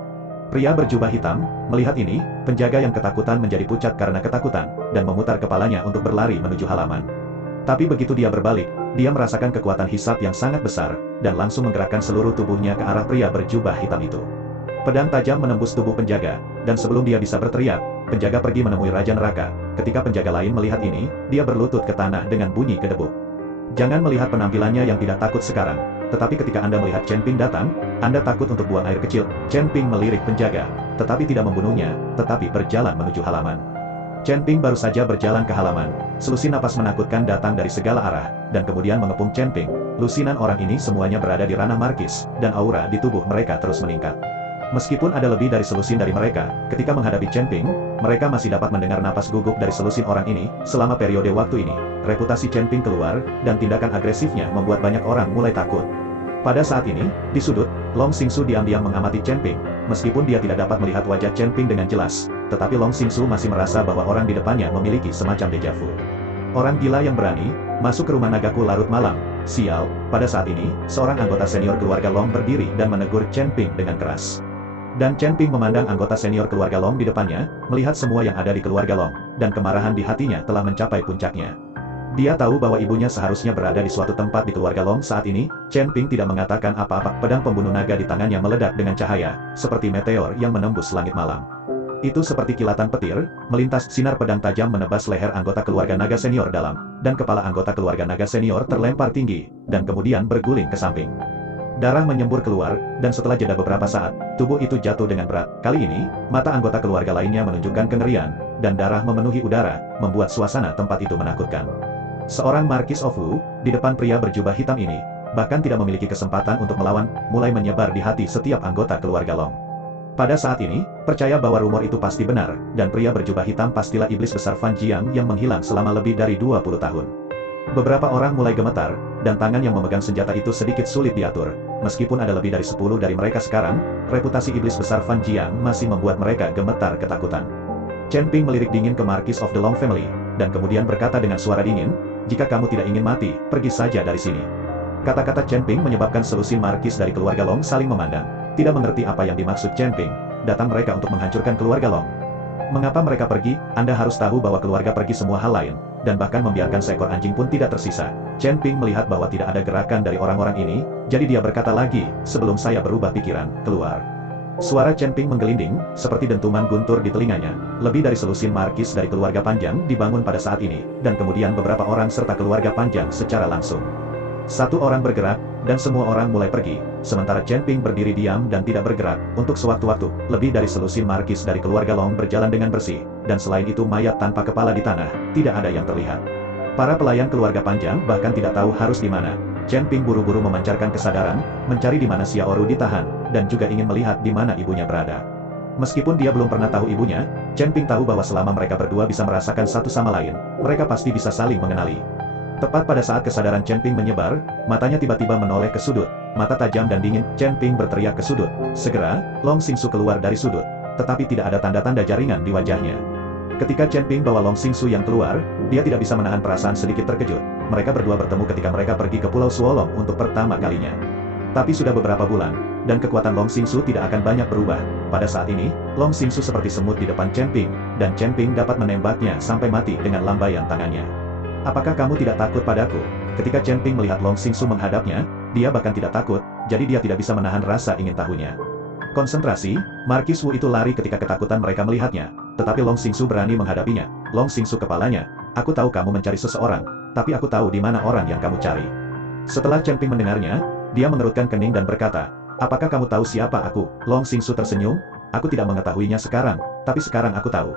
Pria berjubah hitam, melihat ini, penjaga yang ketakutan menjadi pucat karena ketakutan, dan memutar kepalanya untuk berlari menuju halaman. Tapi begitu dia berbalik, dia merasakan kekuatan hisap yang sangat besar, dan langsung menggerakkan seluruh tubuhnya ke arah pria berjubah hitam itu. Pedang tajam menembus tubuh penjaga, dan sebelum dia bisa berteriak, penjaga pergi menemui Raja Neraka. Ketika penjaga lain melihat ini, dia berlutut ke tanah dengan bunyi kedebuk. Jangan melihat penampilannya yang tidak takut sekarang, tetapi ketika Anda melihat Chen Ping datang, Anda takut untuk buang air kecil. Chen Ping melirik penjaga, tetapi tidak membunuhnya, tetapi berjalan menuju halaman. Chen Ping baru saja berjalan ke halaman, selusin napas menakutkan datang dari segala arah, dan kemudian mengepung Chen Ping. Lusinan orang ini semuanya berada di ranah markis, dan aura di tubuh mereka terus meningkat. Meskipun ada lebih dari selusin dari mereka, ketika menghadapi Chen Ping, mereka masih dapat mendengar napas gugup dari selusin orang ini. Selama periode waktu ini, reputasi Chen Ping keluar, dan tindakan agresifnya membuat banyak orang mulai takut. Pada saat ini, di sudut, Long Xingsu diam-diam mengamati Chen Ping. Meskipun dia tidak dapat melihat wajah Chen Ping dengan jelas, tetapi Long Xingsu masih merasa bahwa orang di depannya memiliki semacam deja vu. Orang gila yang berani, masuk ke rumah nagaku larut malam. Sial, pada saat ini, seorang anggota senior keluarga Long berdiri dan menegur Chen Ping dengan keras. Dan Chen Ping memandang anggota senior keluarga Long di depannya, melihat semua yang ada di keluarga Long, dan kemarahan di hatinya telah mencapai puncaknya. Dia tahu bahwa ibunya seharusnya berada di suatu tempat di keluarga Long saat ini. Chen Ping tidak mengatakan apa-apa. Pedang pembunuh naga di tangannya meledak dengan cahaya, seperti meteor yang menembus langit malam. Itu seperti kilatan petir, melintas. Sinar pedang tajam menebas leher anggota keluarga naga senior dalam, dan kepala anggota keluarga naga senior terlempar tinggi, dan kemudian berguling ke samping. Darah menyembur keluar, dan setelah jeda beberapa saat, tubuh itu jatuh dengan berat. Kali ini, mata anggota keluarga lainnya menunjukkan kengerian, dan darah memenuhi udara, membuat suasana tempat itu menakutkan. Seorang Marquis of Wu, di depan pria berjubah hitam ini, bahkan tidak memiliki kesempatan untuk melawan, mulai menyebar di hati setiap anggota keluarga Long. Pada saat ini, percaya bahwa rumor itu pasti benar, dan pria berjubah hitam pastilah iblis besar Fan Jiang yang menghilang selama lebih dari 20 tahun. Beberapa orang mulai gemetar, dan tangan yang memegang senjata itu sedikit sulit diatur. Meskipun ada lebih dari 10 dari mereka sekarang, reputasi iblis besar Fan Jiang masih membuat mereka gemetar ketakutan. Chen Ping melirik dingin ke Marquis of the Long Family, dan kemudian berkata dengan suara dingin, "Jika kamu tidak ingin mati, pergi saja dari sini." Kata-kata Chen Ping menyebabkan selusin markis dari keluarga Long saling memandang, tidak mengerti apa yang dimaksud Chen Ping. Datang mereka untuk menghancurkan keluarga Long. Mengapa mereka pergi? Anda harus tahu bahwa keluarga pergi semua hal lain, dan bahkan membiarkan seekor anjing pun tidak tersisa. Chen Ping melihat bahwa tidak ada gerakan dari orang-orang ini, jadi dia berkata lagi, "Sebelum saya berubah pikiran, keluar." Suara Chen Ping menggelinding, seperti dentuman guntur di telinganya. Lebih dari selusin markis dari keluarga panjang dibangun pada saat ini, dan kemudian beberapa orang serta keluarga panjang secara langsung. Satu orang bergerak, dan semua orang mulai pergi, sementara Chen Ping berdiri diam dan tidak bergerak. Untuk sewaktu-waktu, lebih dari selusin markis dari keluarga Long berjalan dengan bersih, dan selain itu mayat tanpa kepala di tanah, tidak ada yang terlihat. Para pelayan keluarga panjang bahkan tidak tahu harus di mana. Chen Ping buru-buru memancarkan kesadaran, mencari di mana Xiaoru ditahan, dan juga ingin melihat di mana ibunya berada. Meskipun dia belum pernah tahu ibunya, Chen Ping tahu bahwa selama mereka berdua bisa merasakan satu sama lain, mereka pasti bisa saling mengenali. Tepat pada saat kesadaran Chen Ping menyebar, matanya tiba-tiba menoleh ke sudut, mata tajam dan dingin. Chen Ping berteriak ke sudut. Segera, Long Xingsu keluar dari sudut, tetapi tidak ada tanda-tanda jaringan di wajahnya. Ketika Chen Ping bawa Long Xingsu yang keluar, dia tidak bisa menahan perasaan sedikit terkejut. Mereka berdua bertemu ketika mereka pergi ke Pulau Suolong untuk pertama kalinya. Tapi sudah beberapa bulan, dan kekuatan Long Xingsu tidak akan banyak berubah. Pada saat ini, Long Xingsu seperti semut di depan Chen Ping, dan Chen Ping dapat menembaknya sampai mati dengan lambaian tangannya. "Apakah kamu tidak takut padaku?" Ketika Chen Ping melihat Long Xingsu menghadapnya, dia bahkan tidak takut, jadi dia tidak bisa menahan rasa ingin tahunya. Konsentrasi, Marquis Wu itu lari ketika ketakutan mereka melihatnya, tetapi Long Xingsu berani menghadapinya. Long Xingsu kepalanya, "Aku tahu kamu mencari seseorang, tapi aku tahu di mana orang yang kamu cari." Setelah Chen Ping mendengarnya, dia mengerutkan kening dan berkata, "Apakah kamu tahu siapa aku?" Long Xingsu tersenyum, "Aku tidak mengetahuinya sekarang, tapi sekarang aku tahu.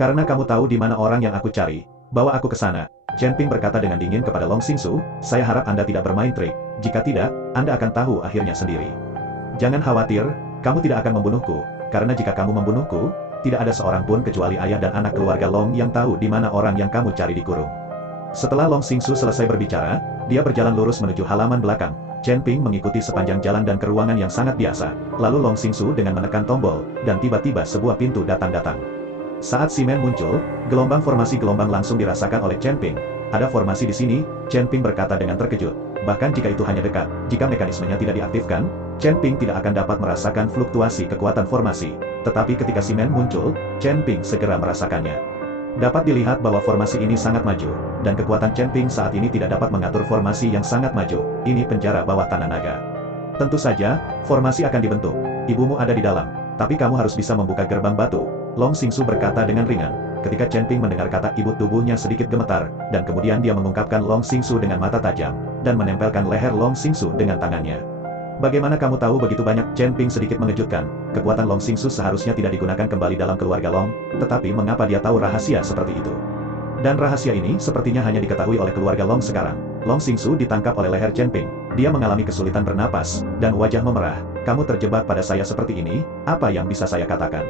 Karena kamu tahu di mana orang yang aku cari, bawa aku ke sana." Chen Ping berkata dengan dingin kepada Long Xingsu, "Saya harap Anda tidak bermain trik, jika tidak, Anda akan tahu akhirnya sendiri." "Jangan khawatir, kamu tidak akan membunuhku, karena jika kamu membunuhku, tidak ada seorang pun kecuali ayah dan anak keluarga Long yang tahu di mana orang yang kamu cari dikurung. Setelah Long Xingsu selesai berbicara, dia berjalan lurus menuju halaman belakang. Chen Ping mengikuti sepanjang jalan dan ke ruangan yang sangat biasa. Lalu Long Xingsu dengan menekan tombol, dan tiba-tiba sebuah pintu datang-datang. Saat Simen muncul, gelombang formasi gelombang langsung dirasakan oleh Chen Ping. Ada formasi di sini, Chen Ping berkata dengan terkejut. Bahkan jika itu hanya dekat, jika mekanismenya tidak diaktifkan, Chen Ping tidak akan dapat merasakan fluktuasi kekuatan formasi. Tetapi ketika Simen muncul, Chen Ping segera merasakannya. Dapat dilihat bahwa formasi ini sangat maju, dan kekuatan Chen Ping saat ini tidak dapat mengatur formasi yang sangat maju. Ini penjara bawah tanah naga. Tentu saja, formasi akan dibentuk. Ibumu ada di dalam, tapi kamu harus bisa membuka gerbang batu. Long Xingsu berkata dengan ringan. Ketika Chen Ping mendengar kata ibu, tubuhnya sedikit gemetar, dan kemudian dia mengungkapkan Long Xingsu dengan mata tajam, dan menempelkan leher Long Xingsu dengan tangannya. Bagaimana kamu tahu begitu banyak? Chen Ping sedikit mengejutkan. Kekuatan Long Xingsu seharusnya tidak digunakan kembali dalam keluarga Long, tetapi mengapa dia tahu rahasia seperti itu? Dan rahasia ini sepertinya hanya diketahui oleh keluarga Long sekarang. Long Xingsu ditangkap oleh leher Chen Ping. Dia mengalami kesulitan bernapas, dan wajah memerah. Kamu terjebak pada saya seperti ini, apa yang bisa saya katakan?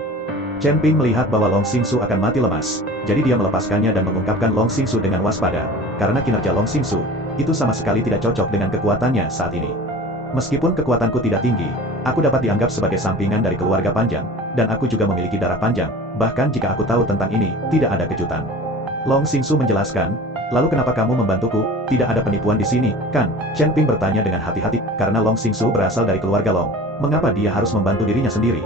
Chen Ping melihat bahwa Long Xingsu akan mati lemas, jadi dia melepaskannya dan mengungkapkan Long Xingsu dengan waspada. Karena kinerja Long Xingsu, itu sama sekali tidak cocok dengan kekuatannya saat ini. Meskipun kekuatanku tidak tinggi, aku dapat dianggap sebagai sampingan dari keluarga panjang, dan aku juga memiliki darah panjang. Bahkan jika aku tahu tentang ini, tidak ada kejutan. Long Xingsu menjelaskan, lalu kenapa kamu membantuku? Tidak ada penipuan di sini, kan? Chen Ping bertanya dengan hati-hati, karena Long Xingsu berasal dari keluarga Long. Mengapa dia harus membantu dirinya sendiri?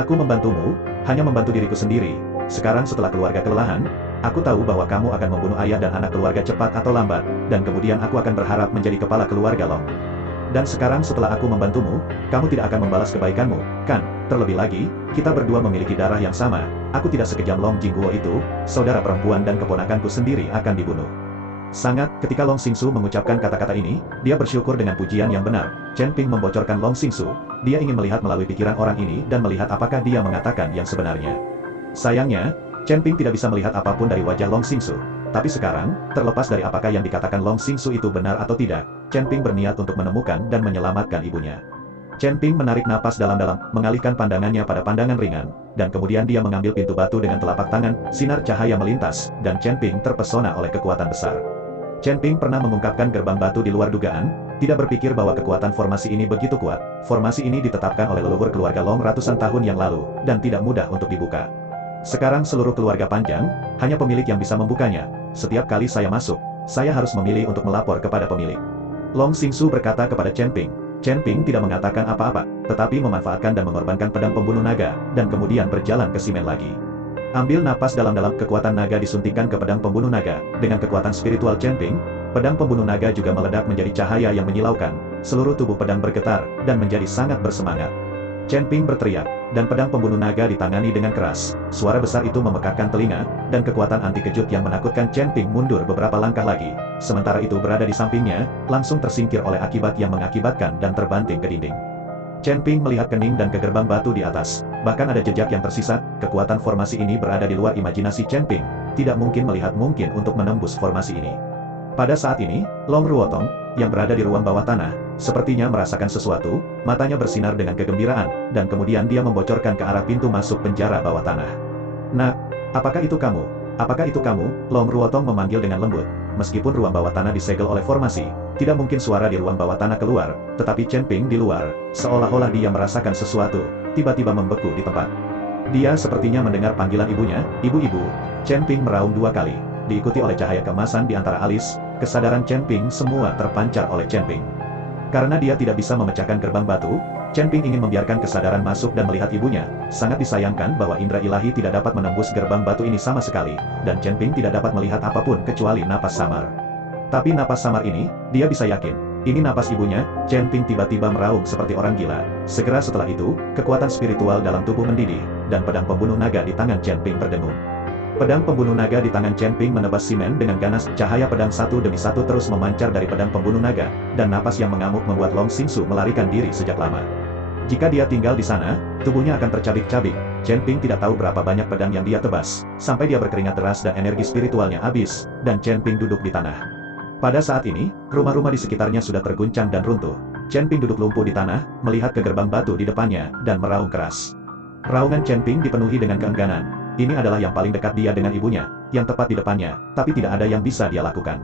Aku membantumu, hanya membantu diriku sendiri. Sekarang setelah keluarga kelelahan, aku tahu bahwa kamu akan membunuh ayah dan anak keluarga cepat atau lambat, dan kemudian aku akan berharap menjadi kepala keluarga Long. Dan sekarang setelah aku membantumu, kamu tidak akan membalas kebaikanmu, kan? Terlebih lagi, kita berdua memiliki darah yang sama. Aku tidak sekejam Long Jingguo itu, saudara perempuan dan keponakanku sendiri akan dibunuh. Sangat, ketika Long Xingsu mengucapkan kata-kata ini, dia bersyukur dengan pujian yang benar. Chen Ping membocorkan Long Xingsu, dia ingin melihat melalui pikiran orang ini dan melihat apakah dia mengatakan yang sebenarnya. Sayangnya, Chen Ping tidak bisa melihat apapun dari wajah Long Xingsu. Tapi sekarang, terlepas dari apakah yang dikatakan Long Xingsu itu benar atau tidak, Chen Ping berniat untuk menemukan dan menyelamatkan ibunya. Chen Ping menarik napas dalam-dalam, mengalihkan pandangannya pada pandangan ringan, dan kemudian dia mengambil pintu batu dengan telapak tangan, sinar cahaya melintas, dan Chen Ping terpesona oleh kekuatan besar. Chen Ping pernah mengungkapkan gerbang batu di luar dugaan, tidak berpikir bahwa kekuatan formasi ini begitu kuat. Formasi ini ditetapkan oleh leluhur keluarga Long ratusan tahun yang lalu, dan tidak mudah untuk dibuka. Sekarang seluruh keluarga panjang, hanya pemilik yang bisa membukanya. Setiap kali saya masuk, saya harus memilih untuk melapor kepada pemilik. Long Xingsu berkata kepada Chen Ping. Chen Ping tidak mengatakan apa-apa, tetapi memanfaatkan dan mengorbankan pedang pembunuh naga, dan kemudian berjalan ke Simen lagi. Ambil napas dalam-dalam, kekuatan naga disuntikkan ke pedang pembunuh naga. Dengan kekuatan spiritual Chen Ping, pedang pembunuh naga juga meledak menjadi cahaya yang menyilaukan. Seluruh tubuh pedang bergetar, dan menjadi sangat bersemangat. Chen Ping berteriak, dan pedang pembunuh naga ditangani dengan keras. Suara besar itu memekakkan telinga, dan kekuatan anti kejut yang menakutkan Chen Ping mundur beberapa langkah lagi. Sementara itu berada di sampingnya, langsung tersingkir oleh akibat yang mengakibatkan dan terbanting ke dinding. Chen Ping melihat kening dan ke gerbang batu di atas. Bahkan ada jejak yang tersisa, kekuatan formasi ini berada di luar imajinasi Chen Ping. Tidak mungkin melihat mungkin untuk menembus formasi ini. Pada saat ini, Long Ruotong, yang berada di ruang bawah tanah, sepertinya merasakan sesuatu, matanya bersinar dengan kegembiraan, dan kemudian dia membocorkan ke arah pintu masuk penjara bawah tanah. Nak, apakah itu kamu? Apakah itu kamu? Long Ruotong memanggil dengan lembut. Meskipun ruang bawah tanah disegel oleh formasi, tidak mungkin suara di ruang bawah tanah keluar, tetapi Chen Ping di luar, seolah-olah dia merasakan sesuatu, tiba-tiba membeku di tempat. Dia sepertinya mendengar panggilan ibunya, ibu-ibu. Chen Ping meraung 2 kali, diikuti oleh cahaya keemasan di antara alis. Kesadaran Chen Ping semua terpancar oleh Chen Ping. Karena dia tidak bisa memecahkan gerbang batu, Chen Ping ingin membiarkan kesadaran masuk dan melihat ibunya. Sangat disayangkan bahwa indera ilahi tidak dapat menembus gerbang batu ini sama sekali, dan Chen Ping tidak dapat melihat apapun kecuali napas samar. Tapi napas samar ini, dia bisa yakin, ini napas ibunya. Chen Ping tiba-tiba meraung seperti orang gila. Segera setelah itu, kekuatan spiritual dalam tubuh mendidih, dan pedang pembunuh naga di tangan Chen Ping berdengung. Pedang pembunuh naga di tangan Chen Ping menebas simen dengan ganas, cahaya pedang satu demi satu terus memancar dari pedang pembunuh naga, dan napas yang mengamuk membuat Long Xingsu melarikan diri sejak lama. Jika dia tinggal di sana, tubuhnya akan tercabik-cabik. Chen Ping tidak tahu berapa banyak pedang yang dia tebas, sampai dia berkeringat deras dan energi spiritualnya habis, dan Chen Ping duduk di tanah. Pada saat ini, rumah-rumah di sekitarnya sudah terguncang dan runtuh. Chen Ping duduk lumpuh di tanah, melihat ke gerbang batu di depannya, dan meraung keras. Raungan Chen Ping dipenuhi dengan keengganan. Ini adalah yang paling dekat dia dengan ibunya, yang tepat di depannya, tapi tidak ada yang bisa dia lakukan.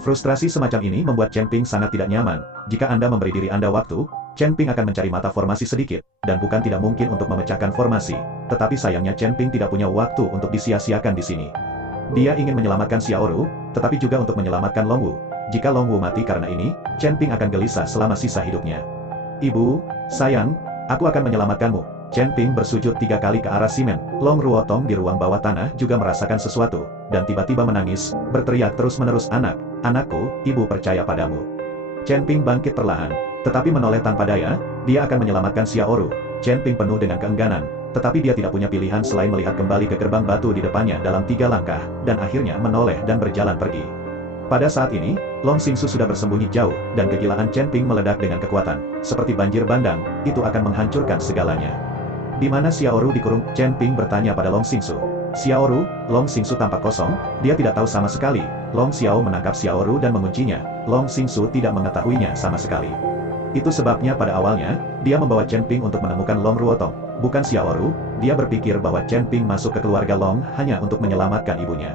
Frustrasi semacam ini membuat Chen Ping sangat tidak nyaman. Jika Anda memberi diri Anda waktu, Chen Ping akan mencari mata formasi sedikit, dan bukan tidak mungkin untuk memecahkan formasi. Tetapi sayangnya Chen Ping tidak punya waktu untuk disia-siakan di sini. Dia ingin menyelamatkan Xiaoru, tetapi juga untuk menyelamatkan Long Wu. Jika Long Wu mati karena ini, Chen Ping akan gelisah selama sisa hidupnya. Ibu, sayang, aku akan menyelamatkanmu. Chen Ping bersujud 3 kali ke arah simen. Long Ruotong di ruang bawah tanah juga merasakan sesuatu, dan tiba-tiba menangis, berteriak terus-menerus, anakku, ibu percaya padamu. Chen Ping bangkit perlahan, tetapi menoleh tanpa daya, dia akan menyelamatkan Xiaoru. Chen Ping penuh dengan keengganan, tetapi dia tidak punya pilihan selain melihat kembali ke gerbang batu di depannya dalam 3 langkah, dan akhirnya menoleh dan berjalan pergi. Pada saat ini, Long Xingsu sudah bersembunyi jauh, dan kegilaan Chen Ping meledak dengan kekuatan. Seperti banjir bandang, itu akan menghancurkan segalanya. Di mana Xiaoru dikurung? Chen Ping bertanya pada Long Xingsu. Xiaoru, Long Xingsu tampak kosong, dia tidak tahu sama sekali. Long Xiao menangkap Xiaoru dan menguncinya. Long Xingsu tidak mengetahuinya sama sekali. Itu sebabnya pada awalnya, dia membawa Chen Ping untuk menemukan Long Ruotong, bukan Xiaoru. Dia berpikir bahwa Chen Ping masuk ke keluarga Long hanya untuk menyelamatkan ibunya.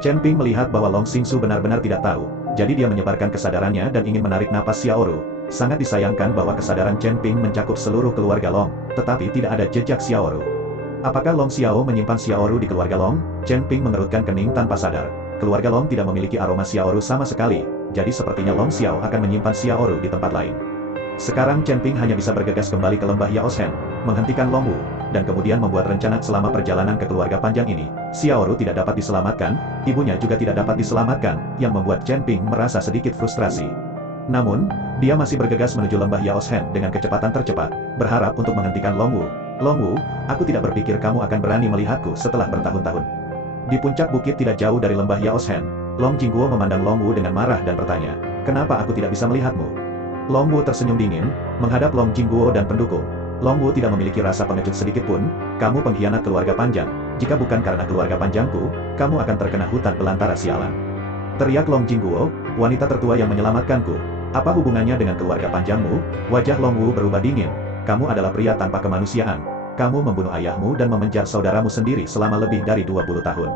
Chen Ping melihat bahwa Long Xingsu benar-benar tidak tahu, jadi dia menyebarkan kesadarannya dan ingin menarik napas Xiaoru. Sangat disayangkan bahwa kesadaran Chen Ping mencakup seluruh keluarga Long, tetapi tidak ada jejak Xiaoru. Apakah Long Xiao menyimpan Xiaoru di keluarga Long? Chen Ping mengerutkan kening tanpa sadar. Keluarga Long tidak memiliki aroma Xiaoru sama sekali, jadi sepertinya Long Xiao akan menyimpan Xiaoru di tempat lain. Sekarang Chen Ping hanya bisa bergegas kembali ke lembah Yaoshen, menghentikan Long Wu, dan kemudian membuat rencana selama perjalanan ke keluarga panjang ini. Xiaoru tidak dapat diselamatkan, ibunya juga tidak dapat diselamatkan, yang membuat Chen Ping merasa sedikit frustrasi. Namun, dia masih bergegas menuju lembah Yaoshen dengan kecepatan tercepat, berharap untuk menghentikan Long Wu. Long Wu, aku tidak berpikir kamu akan berani melihatku setelah bertahun-tahun. Di puncak bukit tidak jauh dari lembah Yaoshen, Long Jingguo memandang Long Wu dengan marah dan bertanya, kenapa aku tidak bisa melihatmu? Long Wu tersenyum dingin, menghadap Long Jingguo dan pendukung. Long Wu tidak memiliki rasa pengecut sedikit pun, kamu pengkhianat keluarga panjang, jika bukan karena keluarga panjangku, kamu akan terkena hutan belantara sialan. Teriak Long Jingguo, wanita tertua yang menyelamatkanku. Apa hubungannya dengan keluarga panjangmu? Wajah Long Wu berubah dingin. Kamu adalah pria tanpa kemanusiaan. Kamu membunuh ayahmu dan memenjar saudaramu sendiri selama lebih dari 20 tahun.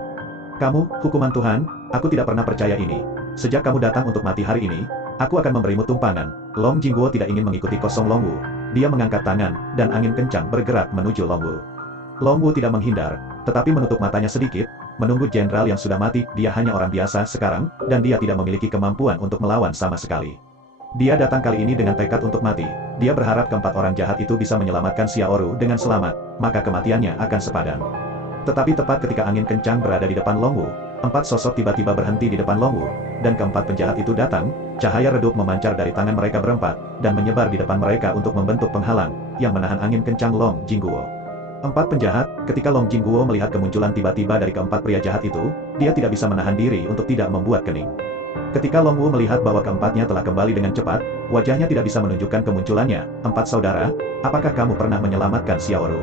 Kamu, hukuman Tuhan, aku tidak pernah percaya ini. Sejak kamu datang untuk mati hari ini, aku akan memberimu tumpangan. Long Jingguo tidak ingin mengikuti kosong Long Wu. Dia mengangkat tangan, dan angin kencang bergerak menuju Long Wu. Long Wu tidak menghindar, tetapi menutup matanya sedikit, menunggu jenderal yang sudah mati. Dia hanya orang biasa sekarang, dan dia tidak memiliki kemampuan untuk melawan sama sekali. Dia datang kali ini dengan tekad untuk mati. Dia berharap keempat orang jahat itu bisa menyelamatkan Xiaoru dengan selamat, maka kematiannya akan sepadan. Tetapi tepat ketika angin kencang berada di depan Long Wu, 4 sosok tiba-tiba berhenti di depan Long Wu, dan keempat penjahat itu datang. Cahaya redup memancar dari tangan mereka berempat, dan menyebar di depan mereka untuk membentuk penghalang, yang menahan angin kencang Long Jingguo. 4 penjahat, ketika Long Jingguo melihat kemunculan tiba-tiba dari keempat pria jahat itu, dia tidak bisa menahan diri untuk tidak membuat kening. Ketika Long Wu melihat bahwa keempatnya telah kembali dengan cepat, wajahnya tidak bisa menunjukkan kemunculannya. 4 saudara, apakah kamu pernah menyelamatkan Xiaoru?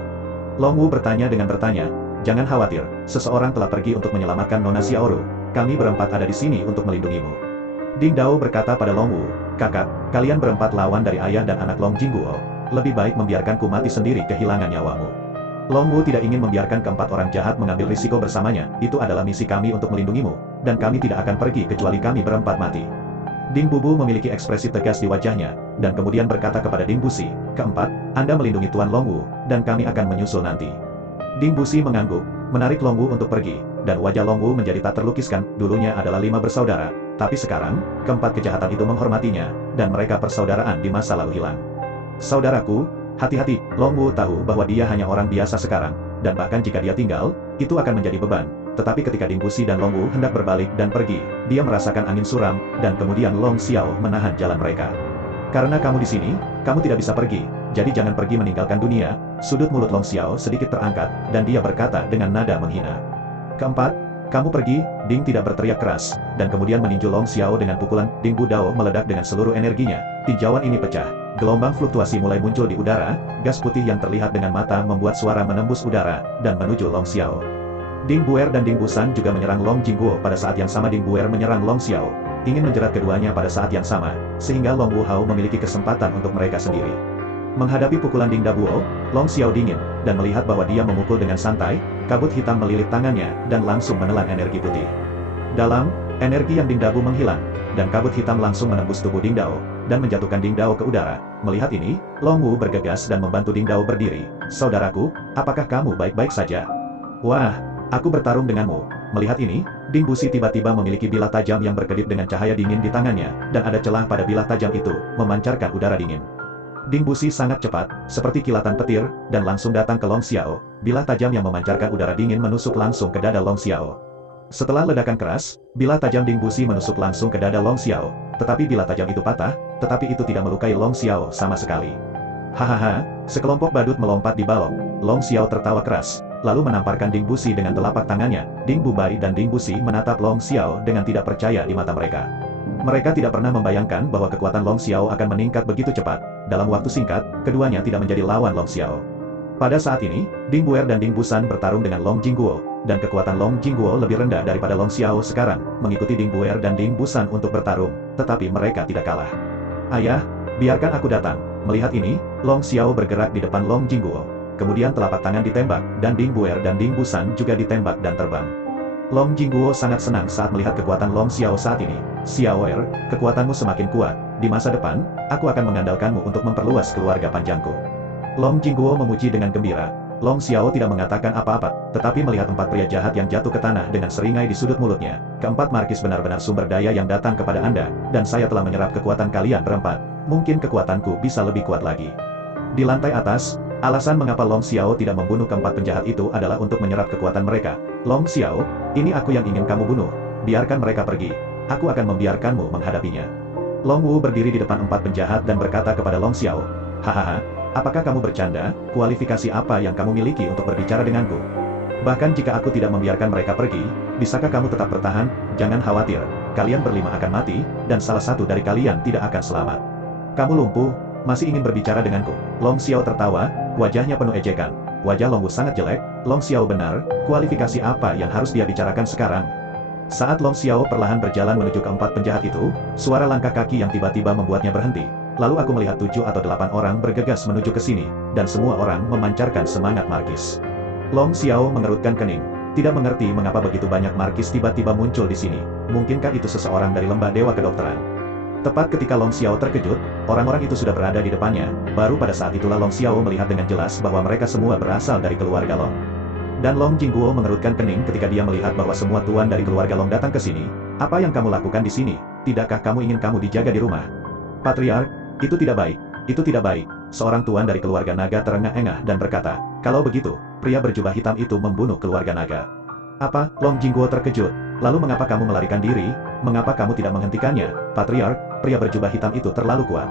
Long Wu bertanya dengan bertanya, jangan khawatir, seseorang telah pergi untuk menyelamatkan Nona Xiaoru. Kami berempat ada di sini untuk melindungimu. Ding Dao berkata pada Long Wu, kakak, kalian berempat lawan dari ayah dan anak Long Jingguo. Lebih baik membiarkanku mati sendiri kehilangan nyawamu. Long Wu tidak ingin membiarkan keempat orang jahat mengambil risiko bersamanya. Itu adalah misi kami untuk melindungimu, dan kami tidak akan pergi kecuali kami berempat mati. Ding Bubu memiliki ekspresi tegas di wajahnya, dan kemudian berkata kepada Ding Busi, keempat, Anda melindungi Tuan Long Wu, dan kami akan menyusul nanti. Ding Busi mengangguk, menarik Long Wu untuk pergi, dan wajah Long Wu menjadi tak terlukiskan. Dulunya adalah 5 bersaudara, tapi sekarang, keempat kejahatan itu menghormatinya, dan mereka persaudaraan di masa lalu hilang. Saudaraku, hati-hati, Long Wu tahu bahwa dia hanya orang biasa sekarang, dan bahkan jika dia tinggal, itu akan menjadi beban. Tetapi ketika Ding Busi dan Long Wu hendak berbalik dan pergi, dia merasakan angin suram, dan kemudian Long Xiao menahan jalan mereka. Karena kamu di sini, kamu tidak bisa pergi, jadi jangan pergi meninggalkan dunia. Sudut mulut Long Xiao sedikit terangkat, dan dia berkata dengan nada menghina. Keempat, kamu pergi. Ding tidak berteriak keras, dan kemudian meninju Long Xiao dengan pukulan. Ding Budao meledak dengan seluruh energinya, tinjauan ini pecah. Gelombang fluktuasi mulai muncul di udara, gas putih yang terlihat dengan mata membuat suara menembus udara, dan menuju Long Xiao. Ding Buer dan Ding Busan juga menyerang Long Jingguo pada saat yang sama. Ding Buer menyerang Long Xiao. ingin menjerat keduanya pada saat yang sama, sehingga Long Wu Hao memiliki kesempatan untuk mereka sendiri. Menghadapi pukulan Ding Da Buo, Long Xiao dingin, dan melihat bahwa dia memukul dengan santai, kabut hitam melilit tangannya, dan langsung menelan energi putih. Dalam, energi yang Ding Da Bu menghilang, dan kabut hitam langsung menembus tubuh Ding Dao, dan menjatuhkan Ding Dao ke udara. Melihat ini, Long Wu bergegas dan membantu Ding Dao berdiri. Saudaraku, apakah kamu baik-baik saja? Wah, aku bertarung denganmu. Melihat ini, Ding Busi tiba-tiba memiliki bilah tajam yang berkedip dengan cahaya dingin di tangannya, dan ada celah pada bilah tajam itu, memancarkan udara dingin. Ding Busi sangat cepat, seperti kilatan petir, dan langsung datang ke Long Xiao. Bilah tajam yang memancarkan udara dingin menusuk langsung ke dada Long Xiao. Setelah ledakan keras, bilah tajam Ding Busi menusuk langsung ke dada Long Xiao, tetapi bilah tajam itu patah, tetapi itu tidak melukai Long Xiao sama sekali. Hahaha, sekelompok badut melompat di balok. Long Xiao tertawa keras, lalu menamparkan Ding Busi dengan telapak tangannya. Ding Bubai dan Ding Busi menatap Long Xiao dengan tidak percaya di mata mereka. Mereka tidak pernah membayangkan bahwa kekuatan Long Xiao akan meningkat begitu cepat. Dalam waktu singkat, keduanya tidak menjadi lawan Long Xiao. Pada saat ini, Ding Buer dan Ding Busan bertarung dengan Long Jingguo, dan kekuatan Long Jingguo lebih rendah daripada Long Xiao sekarang, mengikuti Ding Buer dan Ding Busan untuk bertarung, tetapi mereka tidak kalah. Ayah, biarkan aku datang. Melihat ini, Long Xiao bergerak di depan Long Jingguo. Kemudian telapak tangan ditembak, dan Ding Buer dan Ding Busan juga ditembak dan terbang. Long Jingguo sangat senang saat melihat kekuatan Long Xiao saat ini. Xiaoer, kekuatanmu semakin kuat. Di masa depan, aku akan mengandalkanmu untuk memperluas keluarga panjangku. Long Jingguo memuji dengan gembira. Long Xiao tidak mengatakan apa-apa, tetapi melihat 4 pria jahat yang jatuh ke tanah dengan seringai di sudut mulutnya. Keempat markis benar-benar sumber daya yang datang kepada Anda, dan saya telah menyerap kekuatan kalian berempat. Mungkin kekuatanku bisa lebih kuat lagi. Di lantai atas, alasan mengapa Long Xiao tidak membunuh keempat penjahat itu adalah untuk menyerap kekuatan mereka. Long Xiao, ini aku yang ingin kamu bunuh. Biarkan mereka pergi. Aku akan membiarkanmu menghadapinya. Long Wu berdiri di depan 4 penjahat dan berkata kepada Long Xiao, hahaha, apakah kamu bercanda? Kualifikasi apa yang kamu miliki untuk berbicara denganku? Bahkan jika aku tidak membiarkan mereka pergi, bisakah kamu tetap bertahan? Jangan khawatir, kalian berlima akan mati, dan salah satu dari kalian tidak akan selamat. Kamu lumpuh, masih ingin berbicara denganku? Long Xiao tertawa, wajahnya penuh ejekan. Wajah Long Wu sangat jelek. Long Xiao benar, kualifikasi apa yang harus dia bicarakan sekarang? Saat Long Xiao perlahan berjalan menuju ke 4 penjahat itu, suara langkah kaki yang tiba-tiba membuatnya berhenti. Lalu aku melihat 7 atau 8 orang bergegas menuju ke sini, dan semua orang memancarkan semangat markis. Long Xiao mengerutkan kening. Tidak mengerti mengapa begitu banyak markis tiba-tiba muncul di sini. Mungkinkah itu seseorang dari lembah dewa kedokteran? Tepat ketika Long Xiao terkejut, orang-orang itu sudah berada di depannya. Baru pada saat itulah Long Xiao melihat dengan jelas bahwa mereka semua berasal dari keluarga Long. Dan Long Jingguo mengerutkan kening ketika dia melihat bahwa semua tuan dari keluarga Long datang ke sini. Apa yang kamu lakukan di sini? Tidakkah kamu ingin kamu dijaga di rumah? Patriark, itu tidak baik. Itu tidak baik. Seorang tuan dari keluarga naga terengah-engah dan berkata, kalau begitu, pria berjubah hitam itu membunuh keluarga naga. Apa? Long Jingguo terkejut. Lalu mengapa kamu melarikan diri? Mengapa kamu tidak menghentikannya? Patriark, pria berjubah hitam itu terlalu kuat.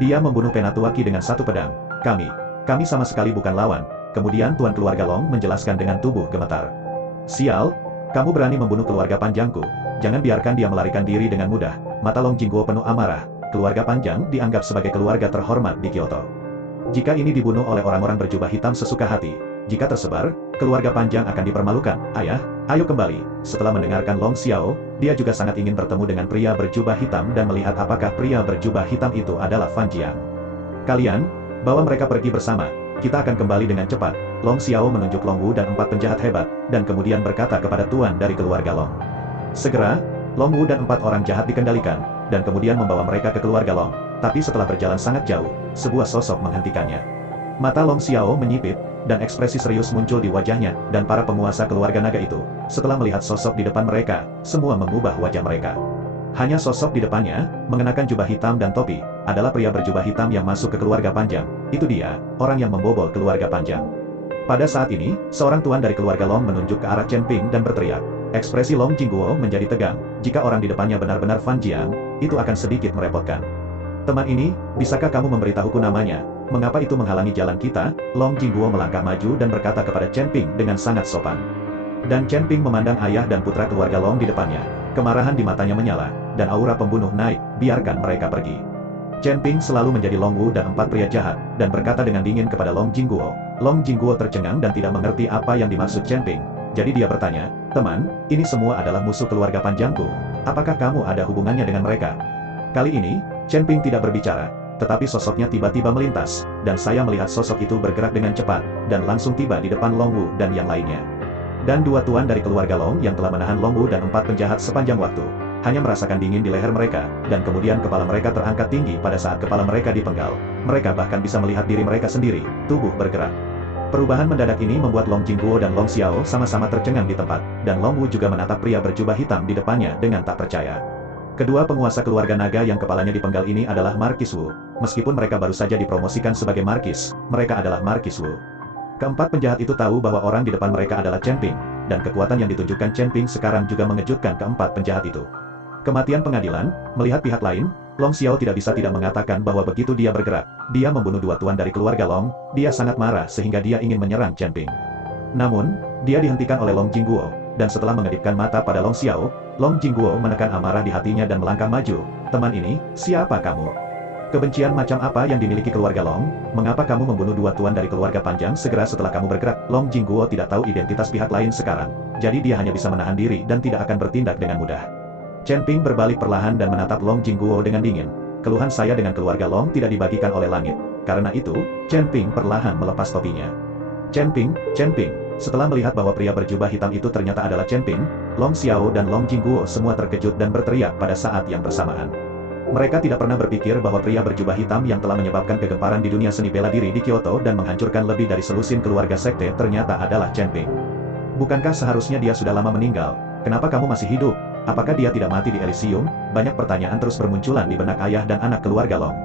Dia membunuh Penatuaki dengan 1 pedang. Kami sama sekali bukan lawan. Kemudian tuan keluarga Long menjelaskan dengan tubuh gemetar. Sial, kamu berani membunuh keluarga panjangku. Jangan biarkan dia melarikan diri dengan mudah. Mata Long Jingguo penuh amarah. Keluarga panjang dianggap sebagai keluarga terhormat di Kyoto. Jika ini dibunuh oleh orang-orang berjubah hitam sesuka hati, jika tersebar, keluarga panjang akan dipermalukan. Ayah, ayo kembali. Setelah mendengarkan Long Xiao, dia juga sangat ingin bertemu dengan pria berjubah hitam dan melihat apakah pria berjubah hitam itu adalah Fan Jiang. Kalian, bawa mereka pergi bersama. Kita akan kembali dengan cepat. Long Xiao menunjuk Long Wu dan 4 penjahat hebat, dan kemudian berkata kepada tuan dari keluarga Long. Segera, Long Wu dan 4 orang jahat dikendalikan, dan kemudian membawa mereka ke keluarga Long. Tapi setelah berjalan sangat jauh, sebuah sosok menghentikannya. Mata Long Xiao menyipit, dan ekspresi serius muncul di wajahnya, dan para penguasa keluarga naga itu, setelah melihat sosok di depan mereka, semua mengubah wajah mereka. Hanya sosok di depannya, mengenakan jubah hitam dan topi, adalah pria berjubah hitam yang masuk ke keluarga panjang. Itu dia, orang yang membobol keluarga panjang. Pada saat ini, seorang tuan dari keluarga Long menunjuk ke arah Chen Ping dan berteriak. Ekspresi Long Jingguo menjadi tegang. Jika orang di depannya benar-benar Fan Jiang, itu akan sedikit merepotkan. Teman ini, bisakah kamu memberitahuku namanya? Mengapa itu menghalangi jalan kita? Long Jingguo melangkah maju dan berkata kepada Chen Ping dengan sangat sopan. Dan Chen Ping memandang ayah dan putra keluarga Long di depannya. Kemarahan di matanya menyala, dan aura pembunuh naik. Biarkan mereka pergi. Chen Ping selalu menjadi Long Wu dan 4 pria jahat, dan berkata dengan dingin kepada Long Jingguo. Long Jingguo tercengang dan tidak mengerti apa yang dimaksud Chen Ping. Jadi dia bertanya, "Teman, ini semua adalah musuh keluarga panjangku. Apakah kamu ada hubungannya dengan mereka?" Kali ini, Chen Ping tidak berbicara, tetapi sosoknya tiba-tiba melintas, dan saya melihat sosok itu bergerak dengan cepat, dan langsung tiba di depan Long Wu dan yang lainnya. Dan dua tuan dari keluarga Long yang telah menahan Long Wu dan 4 penjahat sepanjang waktu, hanya merasakan dingin di leher mereka, dan kemudian kepala mereka terangkat tinggi pada saat kepala mereka dipenggal. Mereka bahkan bisa melihat diri mereka sendiri, tubuh bergerak. Perubahan mendadak ini membuat Long Jingguo dan Long Xiao sama-sama tercengang di tempat, dan Long Wu juga menatap pria berjubah hitam di depannya dengan tak percaya. Kedua penguasa keluarga naga yang kepalanya dipenggal ini adalah Markis Wu. Meskipun mereka baru saja dipromosikan sebagai Markis, mereka adalah Markis Wu. Keempat penjahat itu tahu bahwa orang di depan mereka adalah Chen Ping, dan kekuatan yang ditunjukkan Chen Ping sekarang juga mengejutkan keempat penjahat itu. Kematian pengadilan, melihat pihak lain, Long Xiao tidak bisa tidak mengatakan bahwa begitu dia bergerak, dia membunuh dua tuan dari keluarga Long, dia sangat marah sehingga dia ingin menyerang Chen Ping. Namun, dia dihentikan oleh Long Jingguo, dan setelah mengedipkan mata pada Long Xiao, Long Jingguo menekan amarah di hatinya dan melangkah maju. "Teman ini, siapa kamu? Kebencian macam apa yang dimiliki keluarga Long? Mengapa kamu membunuh dua tuan dari keluarga panjang segera setelah kamu bergerak?" Long Jingguo tidak tahu identitas pihak lain sekarang, jadi dia hanya bisa menahan diri dan tidak akan bertindak dengan mudah. Chen Ping berbalik perlahan dan menatap Long Jingguo dengan dingin. "Keluhan saya dengan keluarga Long tidak dibagikan oleh langit. Karena itu, Chen Ping perlahan melepas topinya." Chen Ping. Setelah melihat bahwa pria berjubah hitam itu ternyata adalah Chen Ping, Long Xiao dan Long Jingguo semua terkejut dan berteriak pada saat yang bersamaan. Mereka tidak pernah berpikir bahwa pria berjubah hitam yang telah menyebabkan kegemparan di dunia seni bela diri di Kyoto dan menghancurkan lebih dari selusin keluarga sekte ternyata adalah Chen Ping. "Bukankah seharusnya dia sudah lama meninggal? Kenapa kamu masih hidup? Apakah dia tidak mati di Elysium?" Banyak pertanyaan terus bermunculan di benak ayah dan anak keluarga Long.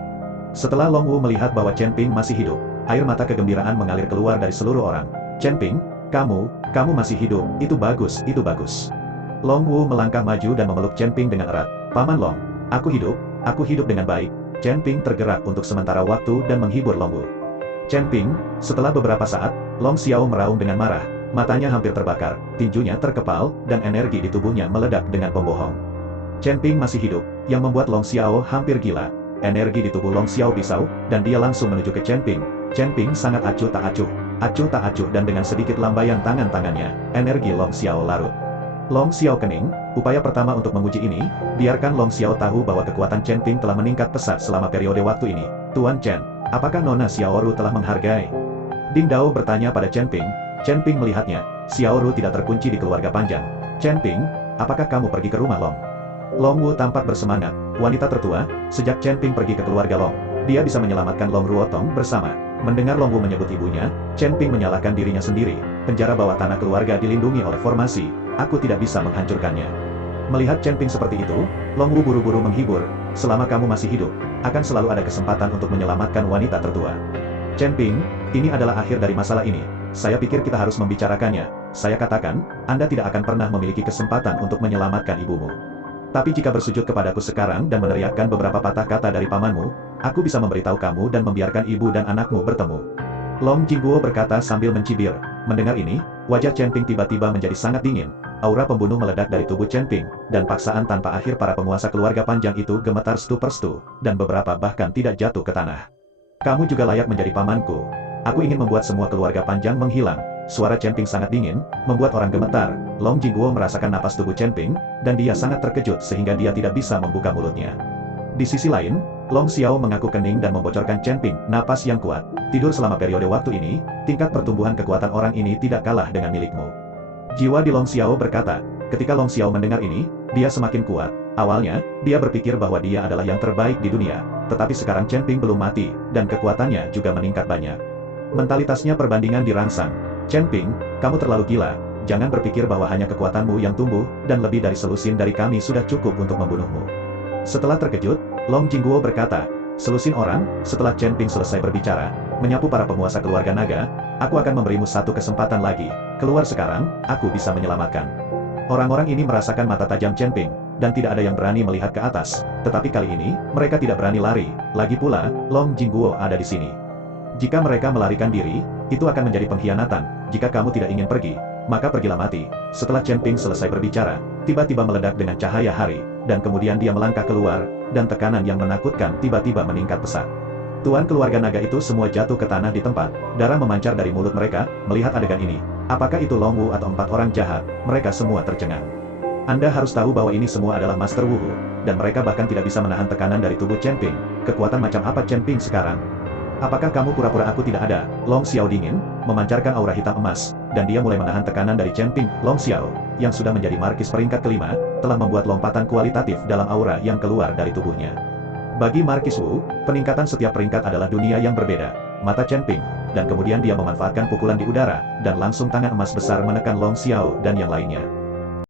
Setelah Long Wu melihat bahwa Chen Ping masih hidup, air mata kegembiraan mengalir keluar dari seluruh orang. "Chen Ping, kamu masih hidup, itu bagus. Long Wu melangkah maju dan memeluk Chen Ping dengan erat. "Paman Long, aku hidup dengan baik." Chen Ping tergerak untuk sementara waktu dan menghibur Long Wu. "Chen Ping." Setelah beberapa saat, Long Xiao meraung dengan marah, matanya hampir terbakar, tinjunya terkepal, dan energi di tubuhnya meledak dengan pembohong. Chen Ping masih hidup, yang membuat Long Xiao hampir gila. Energi di tubuh Long Xiao pisau, dan dia langsung menuju ke Chen Ping. Chen Ping sangat acuh tak acuh, dan dengan sedikit lambaian tangannya, energi Long Xiao larut. Long Xiao kening. Upaya pertama untuk menguji ini, biarkan Long Xiao tahu bahwa kekuatan Chen Ping telah meningkat pesat selama periode waktu ini. "Tuan Chen, apakah Nona Xiaoru telah menghargai?" Ding Dao bertanya pada Chen Ping. Chen Ping melihatnya. "Xiaoru tidak terkunci di keluarga panjang." "Chen Ping, apakah kamu pergi ke rumah Long?" Long Wu tampak bersemangat, wanita tertua. Sejak Chen Ping pergi ke keluarga Long, dia bisa menyelamatkan Long Ruotong bersama. Mendengar Long Wu menyebut ibunya, Chen Ping menyalahkan dirinya sendiri. "Penjara bawah tanah keluarga dilindungi oleh formasi. Aku tidak bisa menghancurkannya." Melihat Chen Ping seperti itu, Long Wu buru-buru menghibur. "Selama kamu masih hidup, akan selalu ada kesempatan untuk menyelamatkan wanita tertua. Chen Ping, ini adalah akhir dari masalah ini. Saya pikir kita harus membicarakannya. Saya katakan, Anda tidak akan pernah memiliki kesempatan untuk menyelamatkan ibumu. Tapi jika bersujud kepadaku sekarang dan meneriakkan beberapa patah kata dari pamanmu, aku bisa memberitahu kamu dan membiarkan ibu dan anakmu bertemu." Long Jingguo berkata sambil mencibir. Mendengar ini, wajah Chen Ping tiba-tiba menjadi sangat dingin. Aura pembunuh meledak dari tubuh Chen Ping, dan paksaan tanpa akhir para penguasa keluarga panjang itu gemetar stu per stu, dan beberapa bahkan tidak jatuh ke tanah. "Kamu juga layak menjadi pamanku. Aku ingin membuat semua keluarga panjang menghilang." Suara Chen Ping sangat dingin, membuat orang gemetar. Long Jingguo merasakan napas tubuh Chen Ping, dan dia sangat terkejut sehingga dia tidak bisa membuka mulutnya. Di sisi lain, Long Xiao mengaku kening dan membocorkan Chen Ping napas yang kuat. "Tidur selama periode waktu ini, tingkat pertumbuhan kekuatan orang ini tidak kalah dengan milikmu." Jiwa di Long Xiao berkata. Ketika Long Xiao mendengar ini, dia semakin kuat. Awalnya, dia berpikir bahwa dia adalah yang terbaik di dunia, tetapi sekarang Chen Ping belum mati, dan kekuatannya juga meningkat banyak. Mentalitasnya perbandingan dirangsang. "Chen Ping, kamu terlalu gila. Jangan berpikir bahwa hanya kekuatanmu yang tumbuh, dan lebih dari selusin dari kami sudah cukup untuk membunuhmu." Setelah terkejut, Long Jingguo berkata, "Selusin orang." Setelah Chen Ping selesai berbicara, menyapu para penguasa keluarga naga, "Aku akan memberimu satu kesempatan lagi. Keluar sekarang, aku bisa menyelamatkan." Orang-orang ini merasakan mata tajam Chen Ping, dan tidak ada yang berani melihat ke atas. Tetapi kali ini, mereka tidak berani lari. Lagi pula, Long Jingguo ada di sini. Jika mereka melarikan diri, itu akan menjadi pengkhianatan. Jika kamu tidak ingin pergi, maka pergilah mati. Setelah Chen Ping selesai berbicara, tiba-tiba meledak dengan cahaya hari, dan kemudian dia melangkah keluar, dan tekanan yang menakutkan tiba-tiba meningkat pesat. Tuan keluarga naga itu semua jatuh ke tanah di tempat, darah memancar dari mulut mereka. Melihat adegan ini, Apakah itu Long Wu atau 4 orang jahat? Mereka semua tercengang. Anda harus tahu bahwa ini semua adalah Master Wu, dan mereka bahkan tidak bisa menahan tekanan dari tubuh Chen Ping. Kekuatan macam apa Chen Ping sekarang? Apakah kamu pura-pura aku tidak ada? Long Xiao dingin, memancarkan aura hitam emas, dan dia mulai menahan tekanan dari Chen Ping. Long Xiao, yang sudah menjadi markis peringkat kelima, telah membuat lompatan kualitatif dalam aura yang keluar dari tubuhnya. Bagi Markis Wu, peningkatan setiap peringkat adalah dunia yang berbeda. Mata Chen Ping, dan kemudian dia memanfaatkan pukulan di udara, dan langsung tangan emas besar menekan Long Xiao dan yang lainnya.